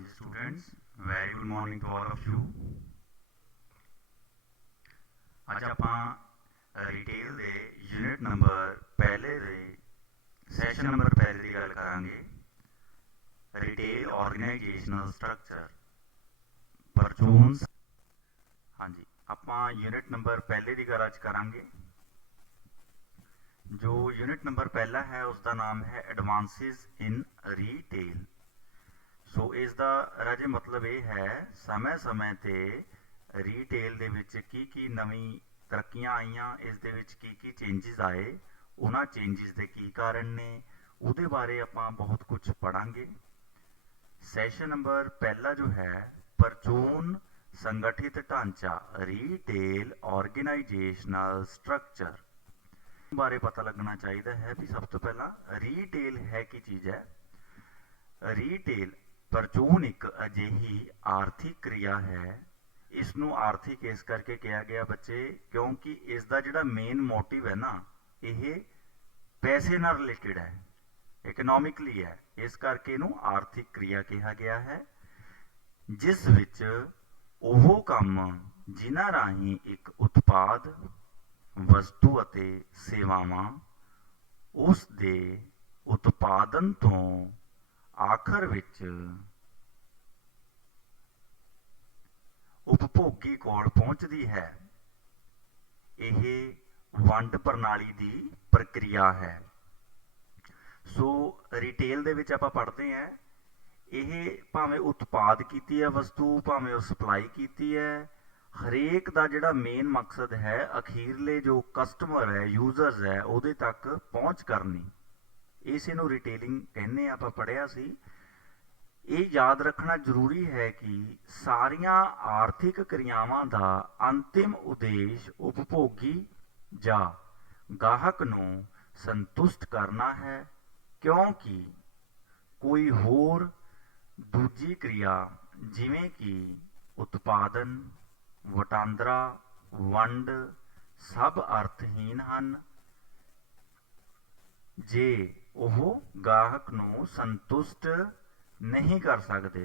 ਹਾਂਜੀ students, very good morning to all of you. ਅੱਜ ਆਪਾਂ ਰਿਟੇਲ ਦੇ ਯੂਨਿਟ ਨੰਬਰ ਪਹਿਲੇ ਦੇ ਸੈਸ਼ਨ ਨੰਬਰ ਪਹਿਲੇ ਦੀ ਗੱਲ ਕਰਾਂਗੇ। ਰਿਟੇਲ ਆਰਗੇਨਾਈਜੇਸ਼ਨਲ ਸਟਰਕਚਰ ਪਰਚੂਨਸ। ਹਾਂਜੀ, ਆਪਾਂ ਯੂਨਿਟ ਨੰਬਰ ਪਹਿਲੇ ਦੀ ਗੱਲ ਅੱਜ ਕਰਾਂਗੇ। ਜੋ ਯੂਨਿਟ ਨੰਬਰ ਪਹਿਲਾ ਹੈ ਉਸ ਦਾ ਨਾਮ ਹੈ ਐਡਵਾਂਸਿਸ ਇਨ ਰੀਟੇਲ। ਸੋ ਇਸ ਦਾ ਰਾਜੇ ਮਤਲਬ ਇਹ ਹੈ ਸਮੇਂ ਸਮੇਂ 'ਤੇ ਰੀਟੇਲ ਦੇ ਵਿੱਚ ਕੀ ਨਵੀਂ ਤਰੱਕੀਆਂ ਆਈਆਂ, ਇਸ ਦੇ ਵਿੱਚ ਕੀ ਚੇਂਜਿਸ ਆਏ, ਉਹਨਾਂ ਚੇਂਜਿਸ ਦੇ ਕੀ ਕਾਰਨ ਨੇ, ਉਹਦੇ ਬਾਰੇ ਆਪਾਂ ਬਹੁਤ ਕੁਝ ਪੜ੍ਹਾਂਗੇ। ਸੈਸ਼ਨ ਨੰਬਰ ਪਹਿਲਾ ਜੋ ਹੈ ਪਰਚੂਨ ਸੰਗਠਿਤ ਢਾਂਚਾ ਰੀਟੇਲ ਆਰਗੇਨਾਈਜੇਸ਼ਨਲ ਸਟਰਕਚਰ ਬਾਰੇ ਪਤਾ ਲੱਗਣਾ ਚਾਹੀਦਾ ਹੈ। ਵੀ ਸਭ ਤੋਂ ਪਹਿਲਾਂ ਰੀਟੇਲ ਹੈ ਕੀ ਚੀਜ਼ ਹੈ। ਰੀਟੇਲ ਪਰਚੂਨ ਇੱਕ ਅਜਿਹੀ ਆਰਥਿਕ ਕਿਰਿਆ ਹੈ। ਇਸ ਨੂੰ ਆਰਥਿਕ ਇਸ ਕਰਕੇ ਕਿਹਾ ਗਿਆ ਬੱਚੇ ਕਿਉਂਕਿ ਇਸ ਦਾ ਜਿਹੜਾ ਮੇਨ ਮੋਟਿਵ ਹੈ ਨਾ, ਇਹ ਪੈਸੇ ਨਾਲ ਰਿਲੇਟਡ ਹੈ, ਇਕਨੋਮਿਕਲੀ ਹੈ। ਇਸ ਕਰਕੇ ਇਹਨੂੰ ਆਰਥਿਕ ਕਿਰਿਆ ਕਿਹਾ ਗਿਆ ਹੈ, ਜਿਸ ਵਿੱਚ ਉਹ ਕੰਮ ਜਿਨ੍ਹਾਂ ਰਾਹੀਂ ਇੱਕ ਉਤਪਾਦ, ਵਸਤੂ ਅਤੇ ਸੇਵਾਵਾਂ ਉਸ ਦੇ ਉਤਪਾਦਨ ਤੋਂ ਆਖਰ ਵਿੱਚ ਉਪਭੋਗੀ ਕੋਲ ਪਹੁੰਚਦੀ ਹੈ। ਇਹ ਵੰਡ ਪ੍ਰਣਾਲੀ ਦੀ ਪ੍ਰਕਿਰਿਆ ਹੈ। ਸੋ ਰਿਟੇਲ ਦੇ ਵਿੱਚ ਆਪਾਂ ਪੜ੍ਹਦੇ ਹਾਂ, ਇਹ ਭਾਵੇਂ ਉਤਪਾਦ ਕੀਤੀ ਹੈ ਵਸਤੂ, ਭਾਵੇਂ ਉਹ ਸਪਲਾਈ ਕੀਤੀ ਹੈ, ਹਰੇਕ ਦਾ ਜਿਹੜਾ ਮੇਨ ਮਕਸਦ ਹੈ ਅਖੀਰਲੇ ਜੋ ਕਸਟਮਰ ਹੈ, ਯੂਜ਼ਰਸ ਹੈ, ਉਹਦੇ ਤੱਕ ਪਹੁੰਚ ਕਰਨੀ। ਇਸੇ ਨੂੰ ਰਿਟੇਲਿੰਗ ਕਹਿੰਦੇ ਆ, ਆਪਾਂ ਪੜ੍ਹਿਆ ਸੀ। ਇਹ ਯਾਦ ਰੱਖਣਾ ਜ਼ਰੂਰੀ ਹੈ ਕਿ ਸਾਰੀਆਂ ਆਰਥਿਕ ਕਿਰਿਆਵਾਂ ਦਾ ਅੰਤਿਮ ਉਦੇਸ਼ ਉਪਭੋਗੀ ਜਾਂ ਗਾਹਕ ਨੂੰ ਸੰਤੁਸ਼ਟ ਕਰਨਾ ਹੈ, ਕਿਉਂਕਿ ਕੋਈ ਹੋਰ ਦੂਜੀ ਕਿਰਿਆ ਜਿਵੇਂ ਕਿ ਉਤਪਾਦਨ, ਵਟਾਂਦਰਾ, ਵੰਡ ਸਭ ਅਰਥਹੀਨ ਹਨ ਜੇ ਉਹ ਗਾਹਕ ਨੂੰ ਸੰਤੁਸ਼ਟ ਨਹੀਂ ਕਰ ਸਕਦੇ।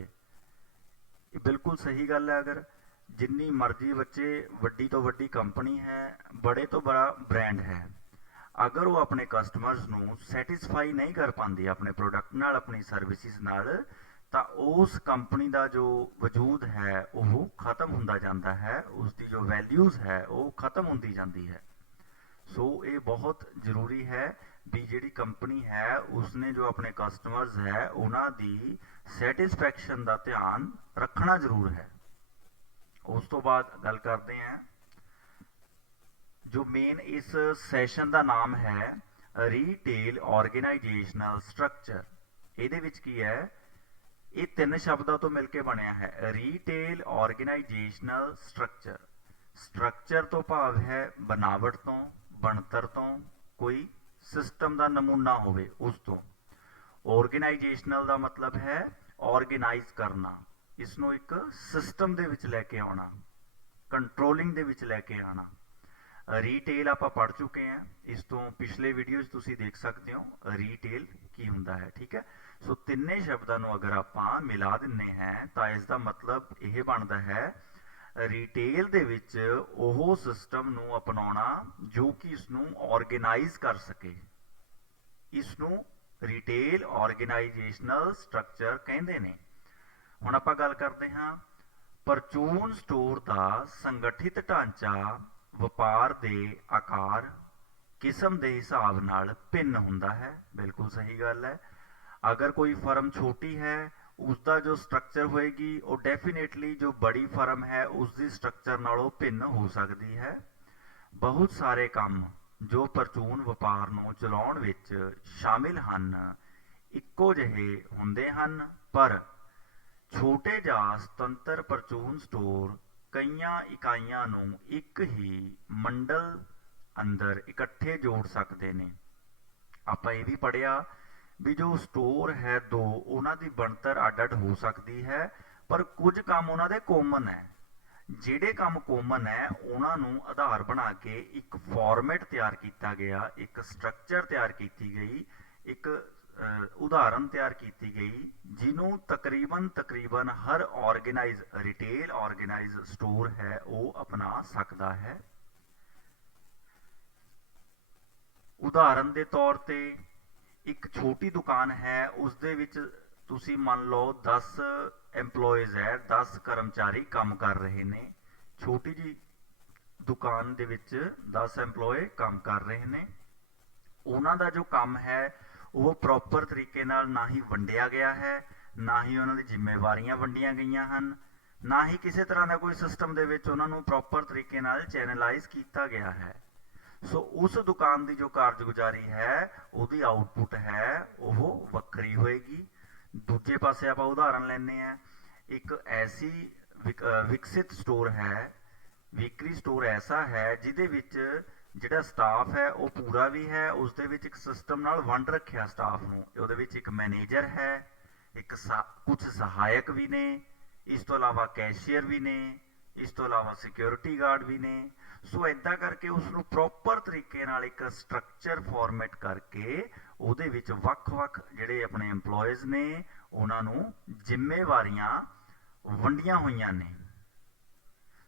ਇਹ ਬਿਲਕੁਲ ਸਹੀ ਗੱਲ ਹੈ। ਅਗਰ ਜਿੰਨੀ ਮਰਜ਼ੀ ਬੱਚੇ ਵੱਡੀ ਤੋਂ ਵੱਡੀ ਕੰਪਨੀ ਹੈ, ਬੜੇ ਤੋਂ ਬੜਾ ਬ੍ਰਾਂਡ ਹੈ, ਅਗਰ ਉਹ ਆਪਣੇ ਕਸਟਮਰਸ ਨੂੰ ਸੈਟਿਸਫਾਈ ਨਹੀਂ ਕਰ ਪਾਉਂਦੀ ਆਪਣੇ ਪ੍ਰੋਡਕਟ ਨਾਲ, ਆਪਣੀ ਸਰਵਿਸਿਜ਼ ਨਾਲ, ਤਾਂ ਉਸ ਕੰਪਨੀ ਦਾ ਜੋ ਵਜੂਦ ਹੈ ਉਹ ਖਤਮ ਹੁੰਦਾ ਜਾਂਦਾ ਹੈ, ਉਸ ਦੀ ਜੋ ਵੈਲਿਊਜ਼ ਹੈ ਉਹ ਖਤਮ ਹੁੰਦੀ ਜਾਂਦੀ ਹੈ। ਸੋ ਇਹ ਬਹੁਤ ਜ਼ਰੂਰੀ ਹੈ ਵੀ ਜਿਹੜੀ ਕੰਪਨੀ ਹੈ ਉਸਨੇ ਜੋ ਆਪਣੇ ਕਸਟਮਰਸ ਹੈ ਉਹਨਾਂ ਦੀ ਸੈਟਿਸਫੈਕਸ਼ਨ ਦਾ ਧਿਆਨ ਰੱਖਣਾ ਜ਼ਰੂਰ ਹੈ। ਉਸ ਤੋਂ ਬਾਅਦ ਗੱਲ ਕਰਦੇ ਹਾਂ ਜੋ ਮੇਨ ਇਸ ਸੈਸ਼ਨ ਦਾ ਨਾਮ ਹੈ ਰੀਟੇਲ ਆਰਗੇਨਾਈਜੇਸ਼ਨਲ ਸਟਰਕਚਰ। ਇਹਦੇ ਵਿੱਚ ਕੀ ਹੈ, ਇਹ ਤਿੰਨ ਸ਼ਬਦਾਂ ਤੋਂ ਮਿਲ ਕੇ ਬਣਿਆ ਹੈ। ਰੀਟੇਲ ਆਰਗੇਨਾਈਜੇਸ਼ਨਲ ਸਟਰਕਚਰ, ਸਟਰਕਚਰ ਤੋਂ ਭਾਵ ਹੈ ਬਨਾਵਟ ਤੋਂ, ਬਣਤਰ ਤੋਂ, ਕੋਈ ਸਿਸਟਮ ਦਾ ਨਮੂਨਾ ਹੋਵੇ ਉਸ ਤੋਂ। ਆਰਗੇਨਾਈਜੇਸ਼ਨਲ ਦਾ ਮਤਲਬ ਹੈ ਆਰਗੇਨਾਈਜ਼ ਕਰਨਾ, ਇਸ ਨੂੰ ਇੱਕ ਸਿਸਟਮ ਦੇ ਵਿੱਚ ਲੈ ਕੇ ਆਉਣਾ, ਕੰਟਰੋਲਿੰਗ ਦੇ ਵਿੱਚ ਲੈ ਕੇ ਆਉਣਾ। ਰੀਟੇਲ ਆਪਾਂ ਪੜ੍ਹ ਚੁੱਕੇ ਹਾਂ, ਇਸ ਤੋਂ ਪਿਛਲੇ ਵੀਡੀਓਜ਼ ਤੁਸੀਂ ਦੇਖ ਸਕਦੇ ਹੋ ਰੀਟੇਲ ਕੀ ਹੁੰਦਾ ਹੈ। ਠੀਕ ਹੈ, ਸੋ ਤਿੰਨੇ ਸ਼ਬਦਾਂ ਨੂੰ ਅਗਰ ਆਪਾਂ ਮਿਲਾ ਦਿੰਦੇ ਹਾਂ ਤਾਂ ਇਸ ਦਾ ਮਤਲਬ ਇਹ ਬਣਦਾ ਹੈ ਰਿਟੇਲ ਦੇ ਵਿੱਚ ਉਹ ਸਿਸਟਮ ਨੂੰ ਅਪਣਾਉਣਾ ਜੋ ਕਿ ਇਸ ਨੂੰ ਆਰਗੇਨਾਈਜ਼ ਕਰ ਸਕੇ। ਇਸ ਨੂੰ ਰਿਟੇਲ ਆਰਗੇਨਾਈਜੇਸ਼ਨਲ ਸਟਰਕਚਰ ਕਹਿੰਦੇ ਨੇ। ਹੁਣ ਆਪਾਂ ਗੱਲ ਕਰਦੇ ਹਾਂ ਪਰਚੂਨ ਸਟੋਰ ਦਾ ਸੰਗਠਿਤ ਢਾਂਚਾ ਵਪਾਰ ਦੇ ਆਕਾਰ, ਕਿਸਮ ਦੇ ਹਿਸਾਬ ਨਾਲ ਭਿੰਨ ਹੁੰਦਾ ਹੈ। ਬਿਲਕੁਲ ਸਹੀ ਗੱਲ ਹੈ। ਅਗਰ ਕੋਈ ਫਰਮ ਛੋਟੀ ਹੈ ਉਸ ਦਾ ਜੋ ਸਟਰਕਚਰ ਹੋਏਗੀ ਉਹ ਡੈਫੀਨੇਟਲੀ ਜੋ ਬੜੀ ਫਰਮ ਹੈ ਉਸ ਦੀ ਸਟਰਕਚਰ ਨਾਲੋਂ ਭਿੰਨ ਹੋ ਸਕਦੀ ਹੈ। ਬਹੁਤ ਸਾਰੇ ਕੰਮ ਜੋ ਪਰਚੂਨ ਵਪਾਰ ਨੂੰ ਚਲਾਉਣ ਵਿੱਚ ਸ਼ਾਮਿਲ ਹਨ ਇੱਕੋ ਜਿਹੇ ਹੁੰਦੇ ਹਨ, ਪਰ ਛੋਟੇ ਜਾਂ ਸੁਤੰਤਰ ਪਰਚੂਨ ਸਟੋਰ ਕਈਆਂ ਇਕਾਈਆਂ ਨੂੰ ਇੱਕ ਹੀ ਮੰਡਲ ਅੰਦਰ ਇਕੱਠੇ ਜੋੜ ਸਕਦੇ ਨੇ। ਆਪਾਂ ਇਹ ਵੀ ਪੜ੍ਹਿਆ ਵੀ ਜੋ ਸਟੋਰ ਹੈ ਦੋ, ਉਹਨਾਂ ਦੀ ਬਣਤਰ ਅੱਡ-ਅੱਡ ਹੋ ਸਕਦੀ ਹੈ, ਪਰ ਕੁਝ ਕੰਮ ਉਹਨਾਂ ਦੇ ਕੋਮਨ ਹੈ। ਜਿਹੜੇ ਕੰਮ ਕੋਮਨ ਹੈ ਉਹਨਾਂ ਨੂੰ ਆਧਾਰ ਬਣਾ ਕੇ ਇੱਕ ਫਾਰਮੈਟ ਤਿਆਰ ਕੀਤਾ ਗਿਆ, ਇੱਕ ਸਟਰਕਚਰ ਤਿਆਰ ਕੀਤੀ ਗਈ, ਇੱਕ ਉਦਾਹਰਨ ਤਿਆਰ ਕੀਤੀ ਗਈ ਜਿਹਨੂੰ ਤਕਰੀਬਨ ਹਰ ਆਰਗੇਨਾਈਜ਼ ਰਿਟੇਲ ਆਰਗੇਨਾਈਜ਼ ਸਟੋਰ ਹੈ ਉਹ ਅਪਣਾ ਸਕਦਾ ਹੈ। ਉਦਾਹਰਨ ਦੇ ਤੌਰ ਤੇ ਇੱਕ ਛੋਟੀ ਦੁਕਾਨ ਹੈ, ਉਸ ਦੇ ਵਿੱਚ ਤੁਸੀਂ ਮੰਨ ਲਓ 10 EMPLOYEES ਹੈ, 10 ਕਰਮਚਾਰੀ ਕੰਮ ਕਰ ਰਹੇ ਨੇ। ਛੋਟੀ ਜੀ ਦੁਕਾਨ ਦੇ ਵਿੱਚ 10 EMPLOYE ਕੰਮ ਕਰ ਰਹੇ ਨੇ। ਉਹਨਾਂ ਦਾ ਜੋ ਕੰਮ ਹੈ ਉਹ ਪ੍ਰੋਪਰ ਤਰੀਕੇ ਨਾਲ ਨਾ ਹੀ ਵੰਡਿਆ ਗਿਆ ਹੈ, ਨਾ ਹੀ ਉਹਨਾਂ ਦੀ ਜ਼ਿੰਮੇਵਾਰੀਆਂ ਵੰਡੀਆਂ ਗਈਆਂ ਹਨ, ਨਾ ਹੀ ਕਿਸੇ ਤਰ੍ਹਾਂ ਦਾ ਕੋਈ ਸਿਸਟਮ ਦੇ ਵਿੱਚ ਉਹਨਾਂ ਨੂੰ ਪ੍ਰੋਪਰ ਤਰੀਕੇ ਨਾਲ ਚੈਨਲਾਈਜ਼ ਕੀਤਾ ਗਿਆ ਹੈ। ਸੋ ਉਸ ਦੁਕਾਨ ਦੀ ਜੋ ਕਾਰਜਗੁਜ਼ਾਰੀ ਹੈ ਉਹਦੀ ਆਊਟਪੁੱਟ ਹੈ ਉਹ ਵੱਖਰੀ ਹੋਏਗੀ। ਦੂਜੇ ਪਾਸੇ ਆਪਾਂ ਉਦਾਹਰਨ ਲੈਂਦੇ ਹਾਂ, ਇੱਕ ਐਸੀ ਵਿਕਸਿਤ ਸਟੋਰ ਹੈ, ਵਿਕਰੀ ਸਟੋਰ ਐਸਾ ਹੈ ਜਿਹਦੇ ਵਿੱਚ ਜਿਹੜਾ ਸਟਾਫ ਹੈ ਉਹ ਪੂਰਾ ਵੀ ਹੈ, ਉਸ ਦੇ ਵਿੱਚ ਇੱਕ ਸਿਸਟਮ ਨਾਲ ਵੰਡ ਰੱਖਿਆ ਸਟਾਫ ਨੂੰ। ਉਹਦੇ ਵਿੱਚ ਇੱਕ ਮੈਨੇਜਰ ਹੈ, ਕੁਝ ਸਹਾਇਕ ਵੀ ਨੇ, ਇਸ ਤੋਂ ਇਲਾਵਾ ਕੈਸ਼ੀਅਰ ਵੀ ਨੇ, ਇਸ ਤੋਂ ਇਲਾਵਾ ਸਿਕਿਉਰਿਟੀ ਗਾਰਡ ਵੀ ਨੇ। ਸੋ ਇੱਦਾਂ ਕਰਕੇ ਉਸ ਨੂੰ ਪ੍ਰੋਪਰ ਤਰੀਕੇ ਨਾਲ ਇੱਕ ਸਟਰਕਚਰ ਫਾਰਮੈਟ ਕਰਕੇ ਉਹਦੇ ਵਿੱਚ ਵੱਖ-ਵੱਖ ਜਿਹੜੇ ਆਪਣੇ EMPLOYEES ਨੇ ਉਹਨਾਂ ਨੂੰ ਜ਼ਿੰਮੇਵਾਰੀਆਂ ਵੰਡੀਆਂ ਹੋਈਆਂ ਨੇ।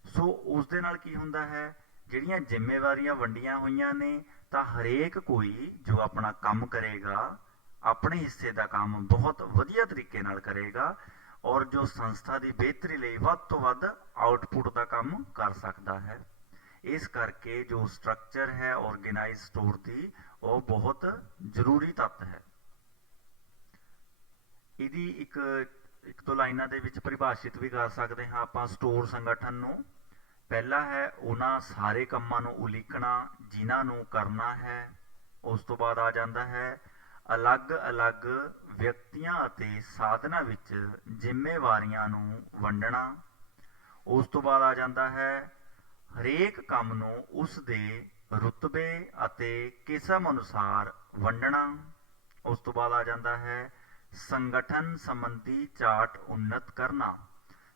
ਸੋ ਉਸ ਦੇ ਨਾਲ ਕੀ ਹੁੰਦਾ ਹੈ, ਜਿਹੜੀਆਂ ਜ਼ਿੰਮੇਵਾਰੀਆਂ ਵੰਡੀਆਂ ਹੋਈਆਂ ਨੇ ਤਾਂ ਹਰੇਕ ਕੋਈ ਜੋ ਆਪਣਾ ਕੰਮ ਕਰੇਗਾ ਆਪਣੇ ਹਿੱਸੇ ਦਾ ਕੰਮ ਬਹੁਤ ਵਧੀਆ ਤਰੀਕੇ ਨਾਲ ਕਰੇਗਾ ਔਰ ਜੋ ਸੰਸਥਾ ਦੀ ਬਿਹਤਰੀ ਲਈ ਵੱਧ ਤੋਂ ਵੱਧ ਆਊਟਪੁੱਟ ਦਾ ਕੰਮ ਕਰ ਸਕਦਾ ਹੈ। ਇਸ ਕਰਕੇ ਜੋ ਸਟਰਕਚਰ ਹੈ ਆਰਗੇਨਾਈਜ਼ ਸਟੋਰ ਦੀ ਉਹ ਬਹੁਤ ਜ਼ਰੂਰੀ ਤੱਤ ਹੈ। ਇਹਦੀ ਇੱਕ ਦੋ ਲਾਈਨਾਂ ਦੇ ਵਿੱਚ ਪਰਿਭਾਸ਼ਿਤ ਵੀ ਕਰ ਸਕਦੇ ਹਾਂ ਆਪਾਂ ਸਟੋਰ ਸੰਗਠਨ ਨੂੰ। ਪਹਿਲਾ ਹੈ ਉਹਨਾਂ ਸਾਰੇ ਕੰਮਾਂ ਨੂੰ ਉਲੀਕਣਾ ਜਿਨ੍ਹਾਂ ਨੂੰ ਕਰਨਾ ਹੈ। ਉਸ ਤੋਂ ਬਾਅਦ ਆ ਜਾਂਦਾ ਹੈ ਅਲੱਗ-ਅਲੱਗ ਵਿਅਕਤੀਆਂ ਅਤੇ ਸਾਧਨਾਂ ਵਿੱਚ ਜ਼ਿੰਮੇਵਾਰੀਆਂ ਨੂੰ ਵੰਡਣਾ। ਉਸ ਤੋਂ ਬਾਅਦ ਆ ਜਾਂਦਾ ਹੈ ਹਰੇਕ ਕੰਮ ਨੂੰ ਉਸ ਦੇ ਰੁਤਬੇ ਅਤੇ ਕਿਸਮ ਅਨੁਸਾਰ ਵੰਡਣਾ। ਉਸ ਤੋਂ ਬਾਅਦ ਆ ਜਾਂਦਾ ਹੈ ਸੰਗਠਨ ਸੰਬੰਧੀ ਚਾਰਟ ਉੱਨਤ ਕਰਨਾ।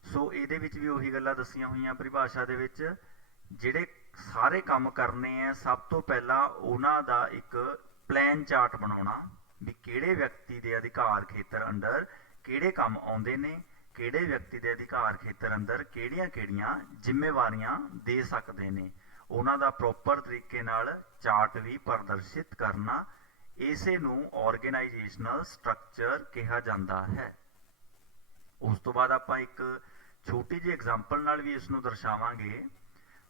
ਸੋ ਇਹਦੇ ਵਿੱਚ ਵੀ ਉਹੀ ਗੱਲਾਂ ਦੱਸੀਆਂ ਹੋਈਆਂ ਪਰਿਭਾਸ਼ਾ ਦੇ ਵਿੱਚ, ਜਿਹੜੇ ਸਾਰੇ ਕੰਮ ਕਰਨੇ ਹੈ ਸਭ ਤੋਂ ਪਹਿਲਾਂ ਉਹਨਾਂ ਦਾ ਇੱਕ ਪਲਾਨ ਚਾਰਟ ਬਣਾਉਣਾ ਵੀ ਕਿਹੜੇ ਵਿਅਕਤੀ ਦੇ ਅਧਿਕਾਰ ਖੇਤਰ ਅੰਦਰ ਕਿਹੜੇ ਕੰਮ ਆਉਂਦੇ ਨੇ, ਕਿਹੜੇ ਵਿਅਕਤੀ ਦੇ ਅਧਿਕਾਰ ਖੇਤਰ ਅੰਦਰ ਕਿਹੜੀਆਂ-ਕਿਹੜੀਆਂ ਜ਼ਿੰਮੇਵਾਰੀਆਂ ਦੇ ਸਕਦੇ ਨੇ, ਉਹਨਾਂ ਦਾ ਪ੍ਰੋਪਰ ਤਰੀਕੇ ਨਾਲ ਚਾਰਟ ਵੀ ਪ੍ਰਦਰਸ਼ਿਤ ਕਰਨਾ। ਇਸੇ ਨੂੰ ਆਰਗੇਨਾਈਜੇਸ਼ਨਲ ਸਟਰਕਚਰ ਕਿਹਾ ਜਾਂਦਾ ਹੈ। ਉਸ ਤੋਂ ਬਾਅਦ ਆਪਾਂ ਇੱਕ ਛੋਟੀ ਜਿਹੀ ਐਗਜ਼ਾਮਪਲ ਨਾਲ ਵੀ ਇਸ ਨੂੰ ਦਰਸਾਵਾਂਗੇ।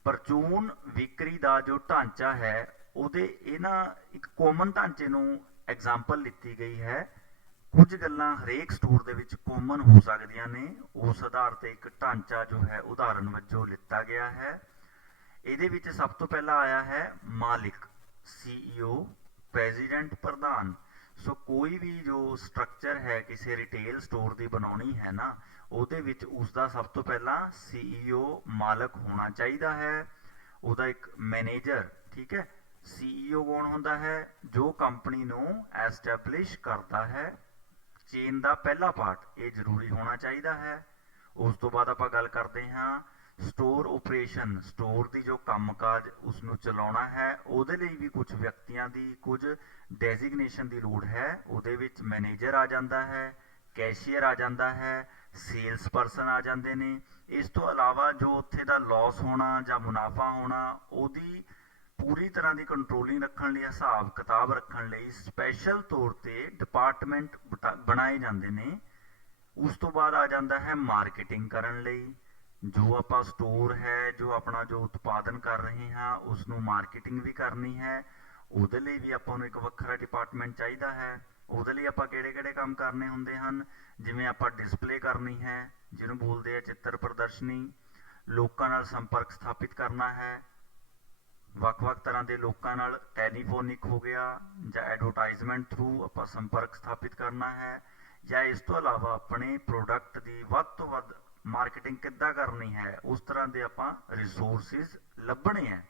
ਪਰਚੂਨ ਵਿਕਰੀ ਦਾ ਜੋ ਢਾਂਚਾ ਹੈ ਉਹਦੇ ਇਹਨਾਂ ਇੱਕ ਕਾਮਨ ਢਾਂਚੇ ਨੂੰ ਐਗਜ਼ਾਮਪਲ ਲਿੱਤੀ ਗਈ ਹੈ। ਕੁਝ ਗੱਲਾਂ ਹਰੇਕ ਸਟੋਰ ਦੇ ਵਿੱਚ ਕਾਮਨ ਹੋ ਸਕਦੀਆਂ ਨੇ, ਉਸ ਆਧਾਰ ਤੇ ਇੱਕ ਢਾਂਚਾ ਜੋ ਹੈ ਉਦਾਹਰਨ ਵਜੋਂ ਲਿੱਤਾ ਗਿਆ ਹੈ। ਇਹਦੇ ਵਿੱਚ ਸਭ ਤੋਂ ਪਹਿਲਾਂ ਆਇਆ ਹੈ ਮਾਲਿਕ, CEO, ਪ੍ਰੈਜ਼ੀਡੈਂਟ, ਪ੍ਰਧਾਨ। ਸੋ ਕੋਈ ਵੀ ਜੋ ਸਟਰਕਚਰ ਹੈ ਕਿਸੇ ਰਿਟੇਲ ਸਟੋਰ ਦੀ ਬਣਾਉਣੀ ਹੈ ਨਾ, ਉਹਦੇ ਵਿੱਚ ਉਸਦਾ ਸਭ ਤੋਂ ਪਹਿਲਾਂ CEO ਮਾਲਕ ਹੋਣਾ ਚਾਹੀਦਾ ਹੈ, ਉਹਦਾ ਇੱਕ ਮੈਨੇਜਰ। ਠੀਕ ਹੈ, CEO ਕੌਣ ਹੁੰਦਾ ਹੈ, ਜੋ ਕੰਪਨੀ ਨੂੰ ਐਸਟੈਬਲਿਸ਼ ਕਰਦਾ ਹੈ। ਚੇਨ ਦਾ ਪਹਿਲਾ ਪਾਰਟ ਇਹ ਜ਼ਰੂਰੀ ਹੋਣਾ ਚਾਹੀਦਾ ਹੈ। ਉਸ ਤੋਂ ਬਾਅਦ ਆਪਾਂ ਗੱਲ ਕਰਦੇ ਹਾਂ ਸਟੋਰ ਓਪਰੇਸ਼ਨ, ਸਟੋਰ ਦੀ ਜੋ ਕੰਮਕਾਜ ਉਸ ਨੂੰ ਚਲਾਉਣਾ ਹੈ ਉਹਦੇ ਲਈ ਵੀ ਕੁਝ ਵਿਅਕਤੀਆਂ ਦੀ ਕੁਝ ਡੈਜ਼ਿਗਨੇਸ਼ਨ ਦੀ ਲੋੜ ਹੈ। ਉਹਦੇ ਵਿੱਚ ਮੈਨੇਜਰ ਆ ਜਾਂਦਾ ਹੈ, ਕੈਸ਼ੀਅਰ ਆ ਜਾਂਦਾ ਹੈ, ਸੇਲਸ ਪਰਸਨ ਆ ਜਾਂਦੇ ਨੇ। ਇਸ ਤੋਂ ਇਲਾਵਾ ਜੋ ਉੱਥੇ ਦਾ ਲਾਸ ਹੋਣਾ ਜਾਂ ਮੁਨਾਫਾ ਹੋਣਾ ਉਹਦੀ ਪੂਰੀ ਤਰ੍ਹਾਂ ਦੀ ਕੰਟਰੋਲਿੰਗ ਰੱਖਣ ਲਈ, ਹਿਸਾਬ ਕਿਤਾਬ ਰੱਖਣ ਲਈ ਸਪੈਸ਼ਲ ਤੌਰ ਤੇ ਡਿਪਾਰਟਮੈਂਟ ਬਣਾਏ ਜਾਂਦੇ ਨੇ। ਉਸ ਤੋਂ ਬਾਅਦ ਆ ਜਾਂਦਾ ਹੈ ਮਾਰਕੀਟਿੰਗ ਕਰਨ ਲਈ, ਜੋ ਆਪਾਂ ਸਟੋਰ ਹੈ ਜੋ ਆਪਣਾ ਜੋ ਉਤਪਾਦਨ ਕਰ ਰਹੇ ਹਾਂ ਉਸ ਨੂੰ ਮਾਰਕੀਟਿੰਗ ਵੀ ਕਰਨੀ ਹੈ, ਉਹਦੇ ਲਈ ਵੀ ਆਪਾਂ ਨੂੰ ਇੱਕ ਵੱਖਰਾ ਡਿਪਾਰਟਮੈਂਟ ਚਾਹੀਦਾ ਹੈ। ਉਹਦੇ ਲਈ ਆਪਾਂ ਕਿਹੜੇ-ਕਿਹੜੇ ਕੰਮ ਕਰਨੇ ਹੁੰਦੇ ਹਨ, ਜਿਵੇਂ ਆਪਾਂ ਡਿਸਪਲੇ ਕਰਨੀ ਹੈ ਜਿਹਨੂੰ ਬੋਲਦੇ ਆ ਚਿੱਤਰ ਪ੍ਰਦਰਸ਼ਨੀ, ਲੋਕਾਂ ਨਾਲ ਸੰਪਰਕ ਸਥਾਪਿਤ ਕਰਨਾ ਹੈ, ਵੱਖ-ਵੱਖ ਤਰ੍ਹਾਂ ਦੇ ਲੋਕਾਂ ਨਾਲ ਟੈਲੀਫੋਨਿਕ ਹੋ ਗਿਆ ਜਾਂ ਐਡਵਰਟਾਈਜ਼ਮੈਂਟ ਥਰੂ ਆਪਾਂ ਸੰਪਰਕ ਸਥਾਪਿਤ ਕਰਨਾ ਹੈ, ਜਾਂ ਇਸ ਤੋਂ ਇਲਾਵਾ ਆਪਣੇ ਪ੍ਰੋਡਕਟ ਦੀ ਵੱਧ ਤੋਂ ਵੱਧ ਮਾਰਕੀਟਿੰਗ ਕਿੱਦਾਂ ਕਰਨੀ ਹੈ ਉਸ ਤਰ੍ਹਾਂ ਦੇ ਆਪਾਂ ਰਿਸੋਰਸਿਸ ਲੱਭਣੇ ਹੈ।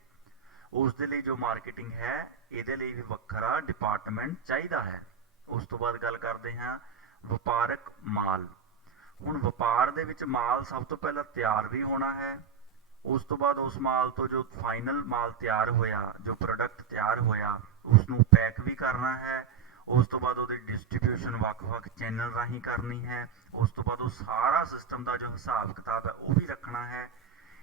ਉਸ ਦੇ ਲਈ ਜੋ ਮਾਰਕੀਟਿੰਗ ਹੈ ਇਹਦੇ ਲਈ ਵੀ ਵੱਖਰਾ ਡਿਪਾਰਟਮੈਂਟ ਚਾਹੀਦਾ ਹੈ। ਉਸ ਤੋਂ ਬਾਅਦ ਗੱਲ ਕਰਦੇ ਹਾਂ ਵਪਾਰਕ ਮਾਲ। ਹੁਣ ਵਪਾਰ ਦੇ ਵਿੱਚ ਮਾਲ ਸਭ ਤੋਂ ਪਹਿਲਾਂ ਤਿਆਰ ਵੀ ਹੋਣਾ ਹੈ, ਉਸ ਤੋਂ ਬਾਅਦ ਉਸ ਮਾਲ ਤੋਂ ਜੋ ਫਾਈਨਲ ਮਾਲ ਤਿਆਰ ਹੋਇਆ, ਜੋ ਪ੍ਰੋਡਕਟ ਤਿਆਰ ਹੋਇਆ ਉਸ ਨੂੰ ਪੈਕ ਵੀ ਕਰਨਾ ਹੈ, ਉਸ ਤੋਂ ਬਾਅਦ ਉਹਦੀ ਡਿਸਟ੍ਰੀਬਿਊਸ਼ਨ ਵੱਖ-ਵੱਖ ਚੈਨਲ ਰਾਹੀਂ ਕਰਨੀ ਹੈ। ਉਸ ਤੋਂ ਬਾਅਦ ਉਹ ਸਾਰਾ ਸਿਸਟਮ ਦਾ ਜੋ ਹਿਸਾਬ ਕਿਤਾਬ ਹੈ ਉਹ ਵੀ ਰੱਖਣਾ ਹੈ।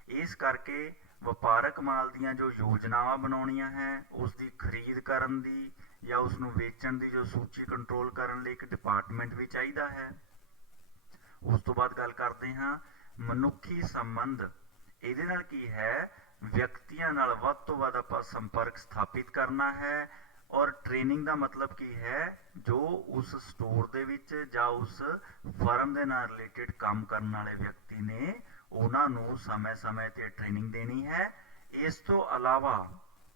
ਇਸ ਕਰਕੇ ਵਪਾਰਕ ਮਾਲ ਦੀਆਂ ਜੋ ਯੋਜਨਾਵਾਂ ਬਣਾਉਣੀਆਂ ਹੈ, ਉਸ ਦੀ ਖਰੀਦ ਕਰਨ ਦੀ ਜਾਂ ਉਸ ਨੂੰ ਵੇਚਣ ਦੀ ਜੋ ਸੂਚੀ ਕੰਟਰੋਲ ਕਰਨ ਲਈ ਇੱਕ ਡਿਪਾਰਟਮੈਂਟ ਵੀ ਚਾਹੀਦਾ ਹੈ। ਉਸ ਤੋਂ ਬਾਅਦ ਗੱਲ ਕਰਦੇ ਹਾਂ ਮਨੁੱਖੀ ਸੰਬੰਧ। ਇਹਦੇ ਨਾਲ ਕੀ ਹੈ, ਵਿਅਕਤੀਆਂ ਨਾਲ ਵੱਧ ਤੋਂ ਵੱਧ ਆਪਾਂ ਸੰਪਰਕ ਸਥਾਪਿਤ ਕਰਨਾ ਹੈ। ਔਰ ਟ੍ਰੇਨਿੰਗ ਦਾ ਮਤਲਬ ਕੀ ਹੈ, ਜੋ ਉਸ ਸਟੋਰ ਦੇ ਵਿੱਚ ਜਾਂ ਉਸ ਫਰਮ ਦੇ ਨਾਲ ਰਿਲੇਟਡ ਕੰਮ ਕਰਨ ਵਾਲੇ ਵਿਅਕਤੀ ਨੇ, ਉਹਨਾਂ ਨੂੰ ਸਮੇਂ-ਸਮੇਂ ਤੇ ਟ੍ਰੇਨਿੰਗ ਦੇਣੀ ਹੈ। ਇਸ ਤੋਂ ਇਲਾਵਾ